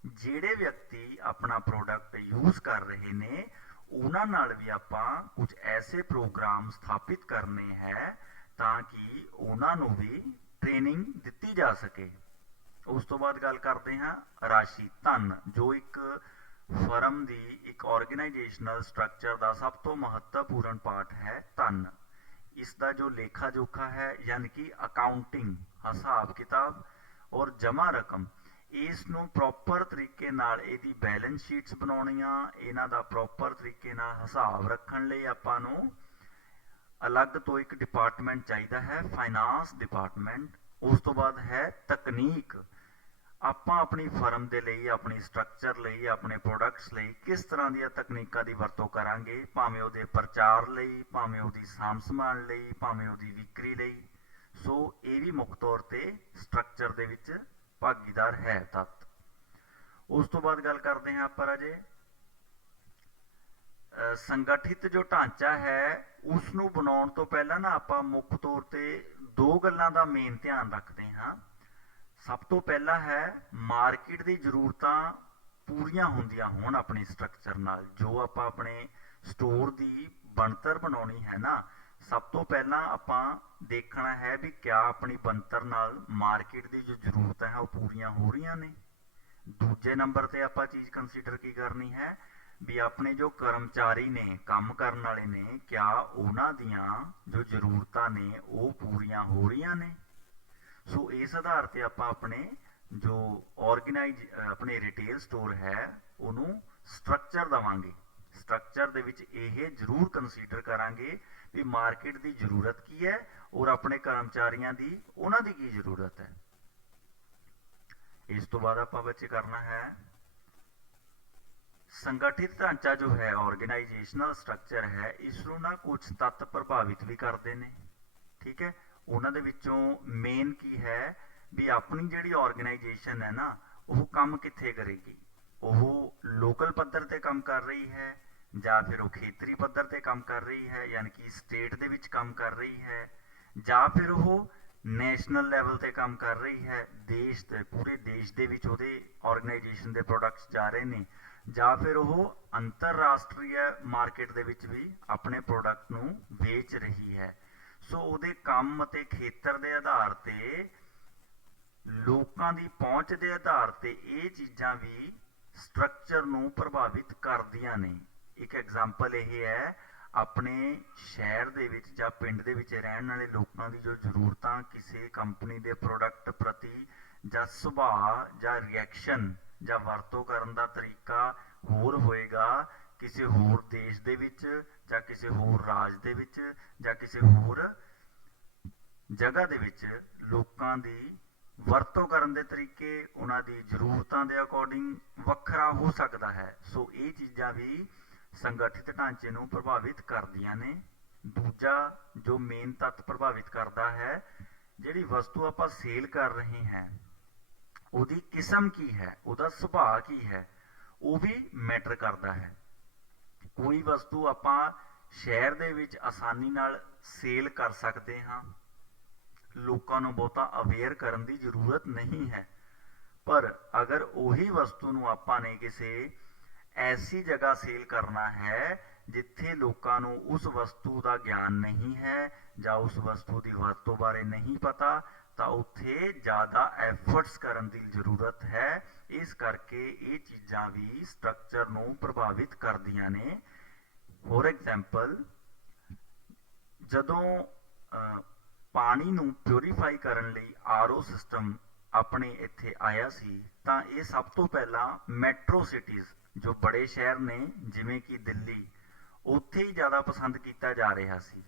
ਜਿਹੜੇ ਵਿਅਕਤੀ ਆਪਣਾ ਪ੍ਰੋਡਕਟ ਯੂਜ਼ ਕਰ ਰਹੇ ਨੇ, ਉਹਨਾਂ ਨਾਲ ਵੀ ਆਪਾਂ ਕੁਝ ਐਸੇ ਪ੍ਰੋਗਰਾਮ ਸਥਾਪਿਤ ਕਰਨੇ ਹੈ ਤਾਂ ਕਿ ਉਹਨਾਂ ਨੂੰ ਵੀ ਟ੍ਰੇਨਿੰਗ ਦਿੱਤੀ ਜਾ ਸਕੇ। ਉਸ ਤੋਂ ਬਾਅਦ ਗੱਲ ਕਰਦੇ ਹਾਂ ਰਾਸ਼ੀ, ਧਨ, ਜੋ ਇੱਕ ਫਰਮ ਦੀ ਇੱਕ ਆਰਗੇਨਾਈਜੇਸ਼ਨਲ ਸਟਰਕਚਰ ਦਾ ਸਭ ਤੋਂ ਮਹੱਤਵਪੂਰਨ ਪਾਰਟ ਹੈ ਧਨ। ਇਸ ਦਾ ਜੋ ਲੇਖਾ ਜੋਖਾ ਹੈ, ਯਾਨੀ ਕਿ ਅਕਾਊਂਟਿੰਗ, ਹਿਸਾਬ ਕਿਤਾਬ ਔਰ ਜਮ੍ਹਾਂ ਰਕਮ, ਇਸ ਨੂੰ ਪ੍ਰੋਪਰ ਤਰੀਕੇ ਨਾਲ ਇਹਦੀ ਬੈਲੈਂਸ ਸ਼ੀਟਸ ਬਣਾਉਣੀਆਂ, ਇਹਨਾਂ ਦਾ ਪ੍ਰੋਪਰ ਤਰੀਕੇ ਨਾਲ ਹਿਸਾਬ ਰੱਖਣ ਲਈ ਆਪਾਂ ਨੂੰ ਅਲੱਗ ਤੋਂ ਇੱਕ ਡਿਪਾਰਟਮੈਂਟ ਚਾਹੀਦਾ ਹੈ, ਫਾਈਨਾਂਸ ਡਿਪਾਰਟਮੈਂਟ। ਉਸ ਤੋਂ ਬਾਅਦ ਹੈ ਤਕਨੀਕ। ਆਪਾਂ ਆਪਣੀ ਫਰਮ ਦੇ ਲਈ, ਆਪਣੀ ਸਟਰਕਚਰ ਲਈ, ਆਪਣੇ ਪ੍ਰੋਡਕਟਸ ਲਈ ਕਿਸ ਤਰ੍ਹਾਂ ਦੀਆਂ ਤਕਨੀਕਾਂ ਦੀ ਵਰਤੋਂ ਕਰਾਂਗੇ, ਭਾਵੇਂ ਉਹਦੇ ਪ੍ਰਚਾਰ ਲਈ, ਭਾਵੇਂ ਉਹਦੀ ਸਾਂਭ ਸੰਭਾਲ ਲਈ, ਭਾਵੇਂ ਉਹਦੀ ਵਿਕਰੀ ਲਈ। ਸੋ ਇਹ ਵੀ ਮੁੱਖ ਤੌਰ ਤੇ ਸਟਰਕਚਰ ਦੇ ਵਿੱਚ ਭਾਗੀਦਾਰ ਹੈ ਤੱਤ। ਉਸ ਤੋਂ ਬਾਅਦ ਗੱਲ ਕਰਦੇ ਹਾਂ ਆਪਾਂ ਰਾਜੇ ਸੰਗਠਿਤ ਜੋ ਢਾਂਚਾ ਹੈ, ਉਸ ਨੂੰ ਬਣਾਉਣ ਤੋਂ ਪਹਿਲਾਂ ਨਾ ਆਪਾਂ ਮੁੱਖ ਤੌਰ ਤੇ ਦੋ ਗੱਲਾਂ ਦਾ ਮੇਨ ਧਿਆਨ ਰੱਖਦੇ ਹਾਂ। ਸਭ ਤੋਂ ਪਹਿਲਾਂ ਹੈ ਮਾਰਕੀਟ ਦੀ ਜ਼ਰੂਰਤਾਂ ਪੂਰੀਆਂ ਹੁੰਦੀਆਂ ਹੋਣ ਆਪਣੀ ਸਟਰਕਚਰ ਨਾਲ। ਜੋ ਆਪਾਂ ਆਪਣੇ ਸਟੋਰ ਦੀ ਬਣਤਰ ਬਣਾਉਣੀ ਹੈ ਨਾ, ਸਭ ਤੋਂ ਪਹਿਲਾਂ ਆਪਾਂ ਦੇਖਣਾ ਹੈ ਵੀ ਕਿਆ ਆਪਣੀ ਬਣਤਰ ਨਾਲ ਮਾਰਕੀਟ ਦੀ ਜੋ ਜ਼ਰੂਰਤਾਂ ਹੈ ਉਹ ਪੂਰੀਆਂ ਹੋ ਰਹੀਆਂ ਨੇ। ਦੂਜੇ ਨੰਬਰ ਤੇ ਆਪਾਂ ਚੀਜ਼ ਕੰਸੀਡਰ ਕੀ ਕਰਨੀ ਹੈ ਵੀ ਆਪਣੇ ਜੋ ਕਰਮਚਾਰੀ ਨੇ, ਕੰਮ ਕਰਨ ਵਾਲੇ ਨੇ, ਕਿਆ ਉਹਨਾਂ ਦੀਆਂ ਜੋ ਜ਼ਰੂਰਤਾਂ ਨੇ ਉਹ ਪੂਰੀਆਂ ਹੋ ਰਹੀਆਂ ਨੇ। ਸੋ ਇਸ ਆਧਾਰ ਤੇ ਆਪਾਂ ਆਪਣੇ ਜੋ ਆਪਣੇ ਰਿਟੇਲ ਸਟੋਰ ਹੈ ਉਹਨੂੰ ਸਟਰਕਚਰ ਦੇਵਾਂਗੇ। ਸਟਰਕਚਰ ਦੇ ਵਿੱਚ ਇਹ ਜ਼ਰੂਰ ਕੰਸੀਡਰ ਕਰਾਂਗੇ ਵੀ ਮਾਰਕੀਟ ਦੀ ਜ਼ਰੂਰਤ ਕੀ ਹੈ ਔਰ ਆਪਣੇ ਕਰਮਚਾਰੀਆਂ ਦੀ, ਉਹਨਾਂ ਦੀ ਕੀ ਜ਼ਰੂਰਤ ਹੈ। ਇਸ ਤੋਂ ਬਾਅਦ ਆਪਾਂ ਬੱਚੇ ਕਰਨਾ ਹੈ ਸੰਗਠਿਤ ਢਾਂਚਾ ਜੋ ਹੈ, ਆਰਗੇਨਾਈਜੇਸ਼ਨਲ ਸਟਰਕਚਰ ਹੈ, ਇਸ ਨੂੰ ਨਾ ਕੁਝ ਤੱਤ ਪ੍ਰਭਾਵਿਤ ਵੀ ਕਰਦੇ ਨੇ। ਠੀਕ ਹੈ, ਉਹਨਾਂ ਦੇ ਵਿੱਚੋਂ ਮੇਨ ਕੀ ਹੈ ਵੀ ਆਪਣੀ ਜਿਹੜੀ ਆਰਗੇਨਾਈਜੇਸ਼ਨ ਹੈ ਨਾ, ਉਹ ਕੰਮ ਕਿੱਥੇ ਕਰੇਗੀ। ਉਹ ਲੋਕਲ ਪੱਧਰ ਤੇ ਕੰਮ ਕਰ ਰਹੀ ਹੈ ਜਾਂ ਫਿਰ ਉਹ ਖੇਤਰੀ ਪੱਧਰ ਤੇ ਕੰਮ ਕਰ ਰਹੀ ਹੈ, ਯਾਨੀ ਕਿ ਸਟੇਟ ਦੇ ਵਿੱਚ ਕੰਮ ਕਰ ਰਹੀ ਹੈ, ਜਾਂ ਫਿਰ ਉਹ ਨੈਸ਼ਨਲ ਲੈਵਲ ਤੇ ਕੰਮ ਕਰ ਰਹੀ ਹੈ, ਦੇਸ਼ ਦੇ ਪੂਰੇ ਦੇਸ਼ ਦੇ ਵਿੱਚ ਉਹਦੇ ਆਰਗੇਨਾਈਜੇਸ਼ਨ ਦੇ ਪ੍ਰੋਡਕਟਸ ਜਾ ਰਹੇ ਨੇ, ਜਾਂ ਫਿਰ ਉਹ ਅੰਤਰਰਾਸ਼ਟਰੀ ਮਾਰਕੀਟ ਦੇ ਵਿੱਚ ਵੀ ਆਪਣੇ ਪ੍ਰੋਡਕਟ ਨੂੰ ਵੇਚ ਰਹੀ ਹੈ। ਸੋ ਉਹਦੇ ਕੰਮ ਅਤੇ ਖੇਤਰ ਦੇ ਆਧਾਰ ਤੇ, ਲੋਕਾਂ ਦੀ ਪਹੁੰਚ ਦੇ ਆਧਾਰ ਤੇ ਇਹ ਚੀਜ਼ਾਂ ਵੀ ਸਟਰਕਚਰ ਨੂੰ ਪ੍ਰਭਾਵਿਤ ਕਰਦੀਆਂ ਨੇ। ਇੱਕ ਐਗਜ਼ਾਮਪਲ ਇਹ ਹੈ, ਆਪਣੇ ਸ਼ਹਿਰ ਦੇ ਵਿੱਚ ਜਾਂ ਪਿੰਡ ਦੇ ਵਿੱਚ ਰਹਿਣ ਵਾਲੇ ਲੋਕਾਂ ਦੀ ਜੋ ਜ਼ਰੂਰਤਾਂ ਕਿਸੇ ਕੰਪਨੀ ਦੇ ਪ੍ਰੋਡਕਟ ਪ੍ਰਤੀ ਜਾਂ ਸੁਭਾਅ ਜਾਂ ਰਿਐਕਸ਼ਨ ਜਾਂ ਵਰਤੋਂ ਕਰਨ ਦਾ ਤਰੀਕਾ ਹੋਰ ਹੋਏਗਾ ਕਿਸੇ ਹੋਰ ਦੇਸ਼ ਦੇ ਵਿੱਚ ਜਾਂ ਕਿਸੇ ਹੋਰ ਰਾਜ ਦੇ ਵਿੱਚ ਜਾਂ ਕਿਸੇ ਹੋਰ ਜਗ੍ਹਾ ਦੇ ਵਿੱਚ। ਲੋਕਾਂ ਦੀ ਵਰਤੋਂ ਕਰਨ ਦੇ ਤਰੀਕੇ ਉਹਨਾਂ ਦੀ ਜ਼ਰੂਰਤਾਂ ਦੇ ਅਕੋਰਡਿੰਗ ਵੱਖਰਾ ਹੋ ਸਕਦਾ ਹੈ। ਸੋ ਇਹ ਚੀਜ਼ਾਂ ਵੀ ਸੰਗਠਿਤ ਢਾਂਚੇ ਨੂੰ ਪ੍ਰਭਾਵਿਤ ਕਰਦੀਆਂ ਨੇ। ਦੂਜਾ ਜੋ ਮੇਨ ਤੱਤ ਪ੍ਰਭਾਵਿਤ ਕਰਦਾ ਹੈ, ਜਿਹੜੀ ਵਸਤੂ ਆਪਾਂ ਸੇਲ ਕਰ ਰਹੇ ਹਾਂ ਉਹਦੀ ਕਿਸਮ ਕੀ ਹੈ, ਉਹਦਾ ਸੁਭਾਅ ਕੀ ਹੈ, ਉਹ ਵੀ ਮੈਟਰ ਕਰਦਾ ਹੈ। ਕੋਈ ਵਸਤੂ ਆਪਾਂ ਸ਼ਹਿਰ ਦੇ ਵਿੱਚ ਆਸਾਨੀ ਨਾਲ ਸੇਲ ਕਰ ਸਕਦੇ ਹਾਂ, ਲੋਕਾਂ ਨੂੰ ਬਹੁਤਾ ਅਵੇਅਰ ਕਰਨ ਦੀ ਜ਼ਰੂਰਤ ਨਹੀਂ ਹੈ। ਪਰ ਅਗਰ ਉਹੀ ਵਸਤੂ ਨੂੰ ਆਪਾਂ ਨੇ ਕਿਸੇ ਐਸੀ ਜਗ੍ਹਾ ਸੇਲ ਕਰਨਾ ਹੈ ਜਿੱਥੇ ਲੋਕਾਂ ਨੂੰ ਉਸ ਵਸਤੂ ਦਾ ਗਿਆਨ ਨਹੀਂ ਹੈ ਜਾਂ ਉਸ ਵਸਤੂ ਦੀ ਵਰਤੋਂ ਬਾਰੇ ਨਹੀਂ ਪਤਾ, ਤਾਂ ਉੱਥੇ ਜ਼ਿਆਦਾ ਐਫਰਟਸ ਕਰਨ ਦੀ ਜ਼ਰੂਰਤ ਹੈ। ਇਸ ਕਰਕੇ ਇਹ ਚੀਜ਼ਾਂ ਵੀ ਸਟਰਕਚਰ ਨੂੰ ਪ੍ਰਭਾਵਿਤ ਕਰਦੀਆਂ ਨੇ। ਫੋਰ ਐਗਜ਼ਾਮਪਲ, ਜਦੋਂ ਪਾਣੀ ਨੂੰ ਪਿਉਰੀਫਾਈ ਕਰਨ ਲਈ ਆਰਓ ਸਿਸਟਮ ਆਪਣੇ ਇੱਥੇ ਆਇਆ ਸੀ, ਤਾਂ ਇਹ ਸਭ ਤੋਂ ਪਹਿਲਾਂ ਮੈਟਰੋ ਸਿਟੀਜ਼ ਜੋ ਬੜੇ ਸ਼ਹਿਰ ਨੇ ਜਿਵੇਂ ਕਿ ਦਿੱਲੀ, ਉੱਥੇ ਹੀ ਜ਼ਿਆਦਾ ਪਸੰਦ ਕੀਤਾ ਜਾ ਰਿਹਾ ਸੀ।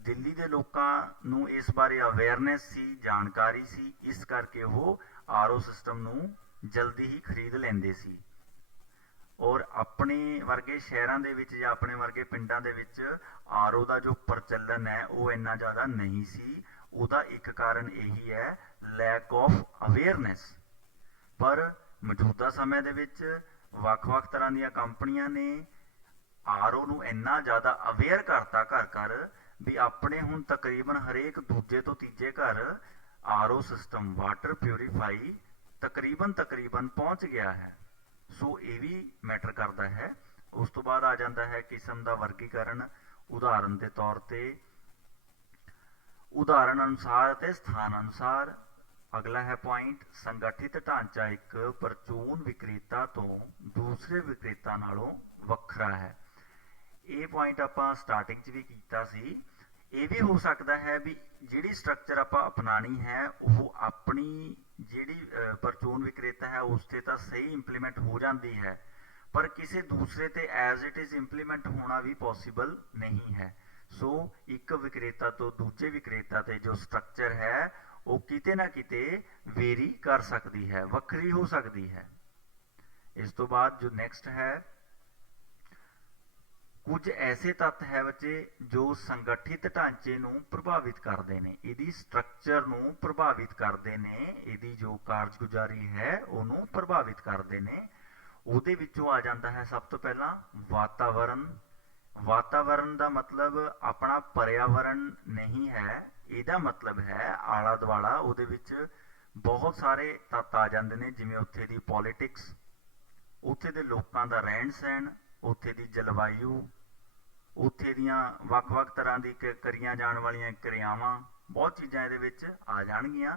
ਦਿੱਲੀ ਦੇ ਲੋਕਾਂ ਨੂੰ ਇਸ ਬਾਰੇ ਅਵੇਅਰਨੈਸ ਸੀ, ਜਾਣਕਾਰੀ ਸੀ, ਇਸ ਕਰਕੇ ਉਹ ਆਰਓ ਸਿਸਟਮ ਨੂੰ ਜਲਦੀ ਹੀ ਖਰੀਦ ਲੈਂਦੇ ਸੀ। ਔਰ ਆਪਣੇ ਵਰਗੇ ਸ਼ਹਿਰਾਂ ਦੇ ਵਿੱਚ ਜਾਂ ਆਪਣੇ ਵਰਗੇ ਪਿੰਡਾਂ ਦੇ ਵਿੱਚ ਆਰਓ ਦਾ ਜੋ ਪ੍ਰਚਲਨ ਹੈ ਉਹ ਇੰਨਾ ਜ਼ਿਆਦਾ ਨਹੀਂ ਸੀ। ਉਹਦਾ ਇੱਕ ਕਾਰਨ ਇਹੀ ਹੈ, ਲੈਕ ਆਫ ਅਵੇਅਰਨੈਸ। ਪਰ ਮੌਜੂਦਾ ਸਮੇਂ ਦੇ ਵਿੱਚ ਵੱਖ-ਵੱਖ ਤਰ੍ਹਾਂ ਦੀਆਂ ਕੰਪਨੀਆਂ ਨੇ ਆਰਓ ਨੂੰ ਇੰਨਾ ਜ਼ਿਆਦਾ ਅਵੇਅਰ ਕਰਤਾ ਘਰ ਘਰ ਵੀ ਆਪਣੇ ਹੁਣ ਤਕਰੀਬਨ ਹਰੇਕ ਦੂਜੇ ਤੋਂ ਤੀਜੇ ਘਰ ਆਰਓ ਸਿਸਟਮ ਵਾਟਰ ਪਿਊਰੀਫਾਈ ਤਕਰੀਬਨ ਪਹੁੰਚ ਗਿਆ ਹੈ। ਸੋ ਇਹ ਵੀ ਮੈਟਰ ਕਰਦਾ ਹੈ। ਉਸ ਤੋਂ ਬਾਅਦ ਆ ਜਾਂਦਾ ਹੈ ਕਿਸਮ ਦਾ ਵਰਗੀਕਰਨ, ਉਦਾਹਰਨ ਦੇ ਤੌਰ ਤੇ ਉਦਾਹਰਨ ਅਨੁਸਾਰ ਅਤੇ ਸਥਾਨ ਅਨੁਸਾਰ। ਅਗਲਾ ਹੈ ਪੁਆਇੰਟ, ਸੰਗਠਿਤ ਢਾਂਚਾ ਇੱਕ ਪ੍ਰਚੂਨ ਵਿਕਰੇਤਾ ਤੋਂ ਦੂਸਰੇ ਵਿਕਰੇਤਾ ਨਾਲੋਂ ਵੱਖਰਾ ਹੈ। ਇਹ ਪੁਆਇੰਟ ਆਪਾਂ ਸਟਾਰਟਿੰਗ 'ਚ ਵੀ ਕੀਤਾ ਸੀ। ਇਹ ਵੀ ਹੋ ਸਕਦਾ ਹੈ ਵੀ ਜਿਹੜੀ ਸਟਰਕਚਰ ਆਪਾਂ ਅਪਣਾਣੀ ਹੈ ਉਹ ਆਪਣੀ ਜਿਹੜੀ ਪ੍ਰਚੂਨ ਵਿਕਰੇਤਾ ਹੈ ਉਸ 'ਤੇ ਤਾਂ ਸਹੀ ਇੰਪਲੀਮੈਂਟ ਹੋ ਜਾਂਦੀ ਹੈ, ਪਰ ਕਿਸੇ ਦੂਸਰੇ 'ਤੇ ਐਜ਼ ਇਟ ਇਜ਼ ਇੰਪਲੀਮੈਂਟ ਹੋਣਾ ਵੀ ਪੋਸੀਬਲ ਨਹੀਂ ਹੈ। ਸੋ ਇੱਕ ਵਿਕਰੇਤਾ ਤੋਂ ਦੂਜੇ ਵਿਕਰੇਤਾ 'ਤੇ ਜੋ ਸਟਰਕਚਰ ਹੈ ਉਹ ਕਿਤੇ ਨਾ ਕਿਤੇ ਵੇਰੀ ਕਰ ਸਕਦੀ ਹੈ, ਵੱਖਰੀ ਹੋ ਸਕਦੀ ਹੈ। ਇਸ ਤੋਂ ਬਾਅਦ ਜੋ ਨੈਕਸਟ ਹੈ, ਕੁਝ ਐਸੇ ਤੱਤ ਹੈ ਬੱਚੇ ਜੋ ਸੰਗਠਿਤ ਢਾਂਚੇ ਨੂੰ ਪ੍ਰਭਾਵਿਤ ਕਰਦੇ ਨੇ, ਇਹਦੀ ਸਟਰਕਚਰ ਨੂੰ ਪ੍ਰਭਾਵਿਤ ਕਰਦੇ ਨੇ, ਇਹਦੀ ਜੋ ਕਾਰਜਗੁਜ਼ਾਰੀ ਹੈ ਉਹਨੂੰ ਪ੍ਰਭਾਵਿਤ ਕਰਦੇ ਨੇ। ਉਹਦੇ ਵਿੱਚੋਂ ਆ ਜਾਂਦਾ ਹੈ ਸਭ ਤੋਂ ਪਹਿਲਾਂ ਵਾਤਾਵਰਨ। ਵਾਤਾਵਰਨ ਦਾ ਮਤਲਬ ਆਪਣਾ ਪਰਿਆਵਰਨ ਨਹੀਂ ਹੈ, ਇਹਦਾ ਮਤਲਬ ਹੈ ਆਲਾ ਦੁਆਲਾ। ਉਹਦੇ ਵਿੱਚ ਬਹੁਤ ਸਾਰੇ ਤੱਤ ਆ ਜਾਂਦੇ ਨੇ, ਜਿਵੇਂ ਉੱਥੇ ਦੀ ਪੋਲੀਟਿਕਸ, ਉੱਥੇ ਦੇ ਲੋਕਾਂ ਦਾ ਰਹਿਣ ਸਹਿਣ, ਉੱਥੇ ਦੀ ਜਲਵਾਯੂ, ਉੱਥੇ ਦੀਆਂ ਵੱਖ-ਵੱਖ ਤਰ੍ਹਾਂ ਦੀ ਕਰੀਆਂ ਜਾਣ ਵਾਲੀਆਂ ਕਿਰਿਆਵਾਂ, ਬਹੁਤ ਚੀਜ਼ਾਂ ਇਹਦੇ ਵਿੱਚ ਆ ਜਾਣਗੀਆਂ।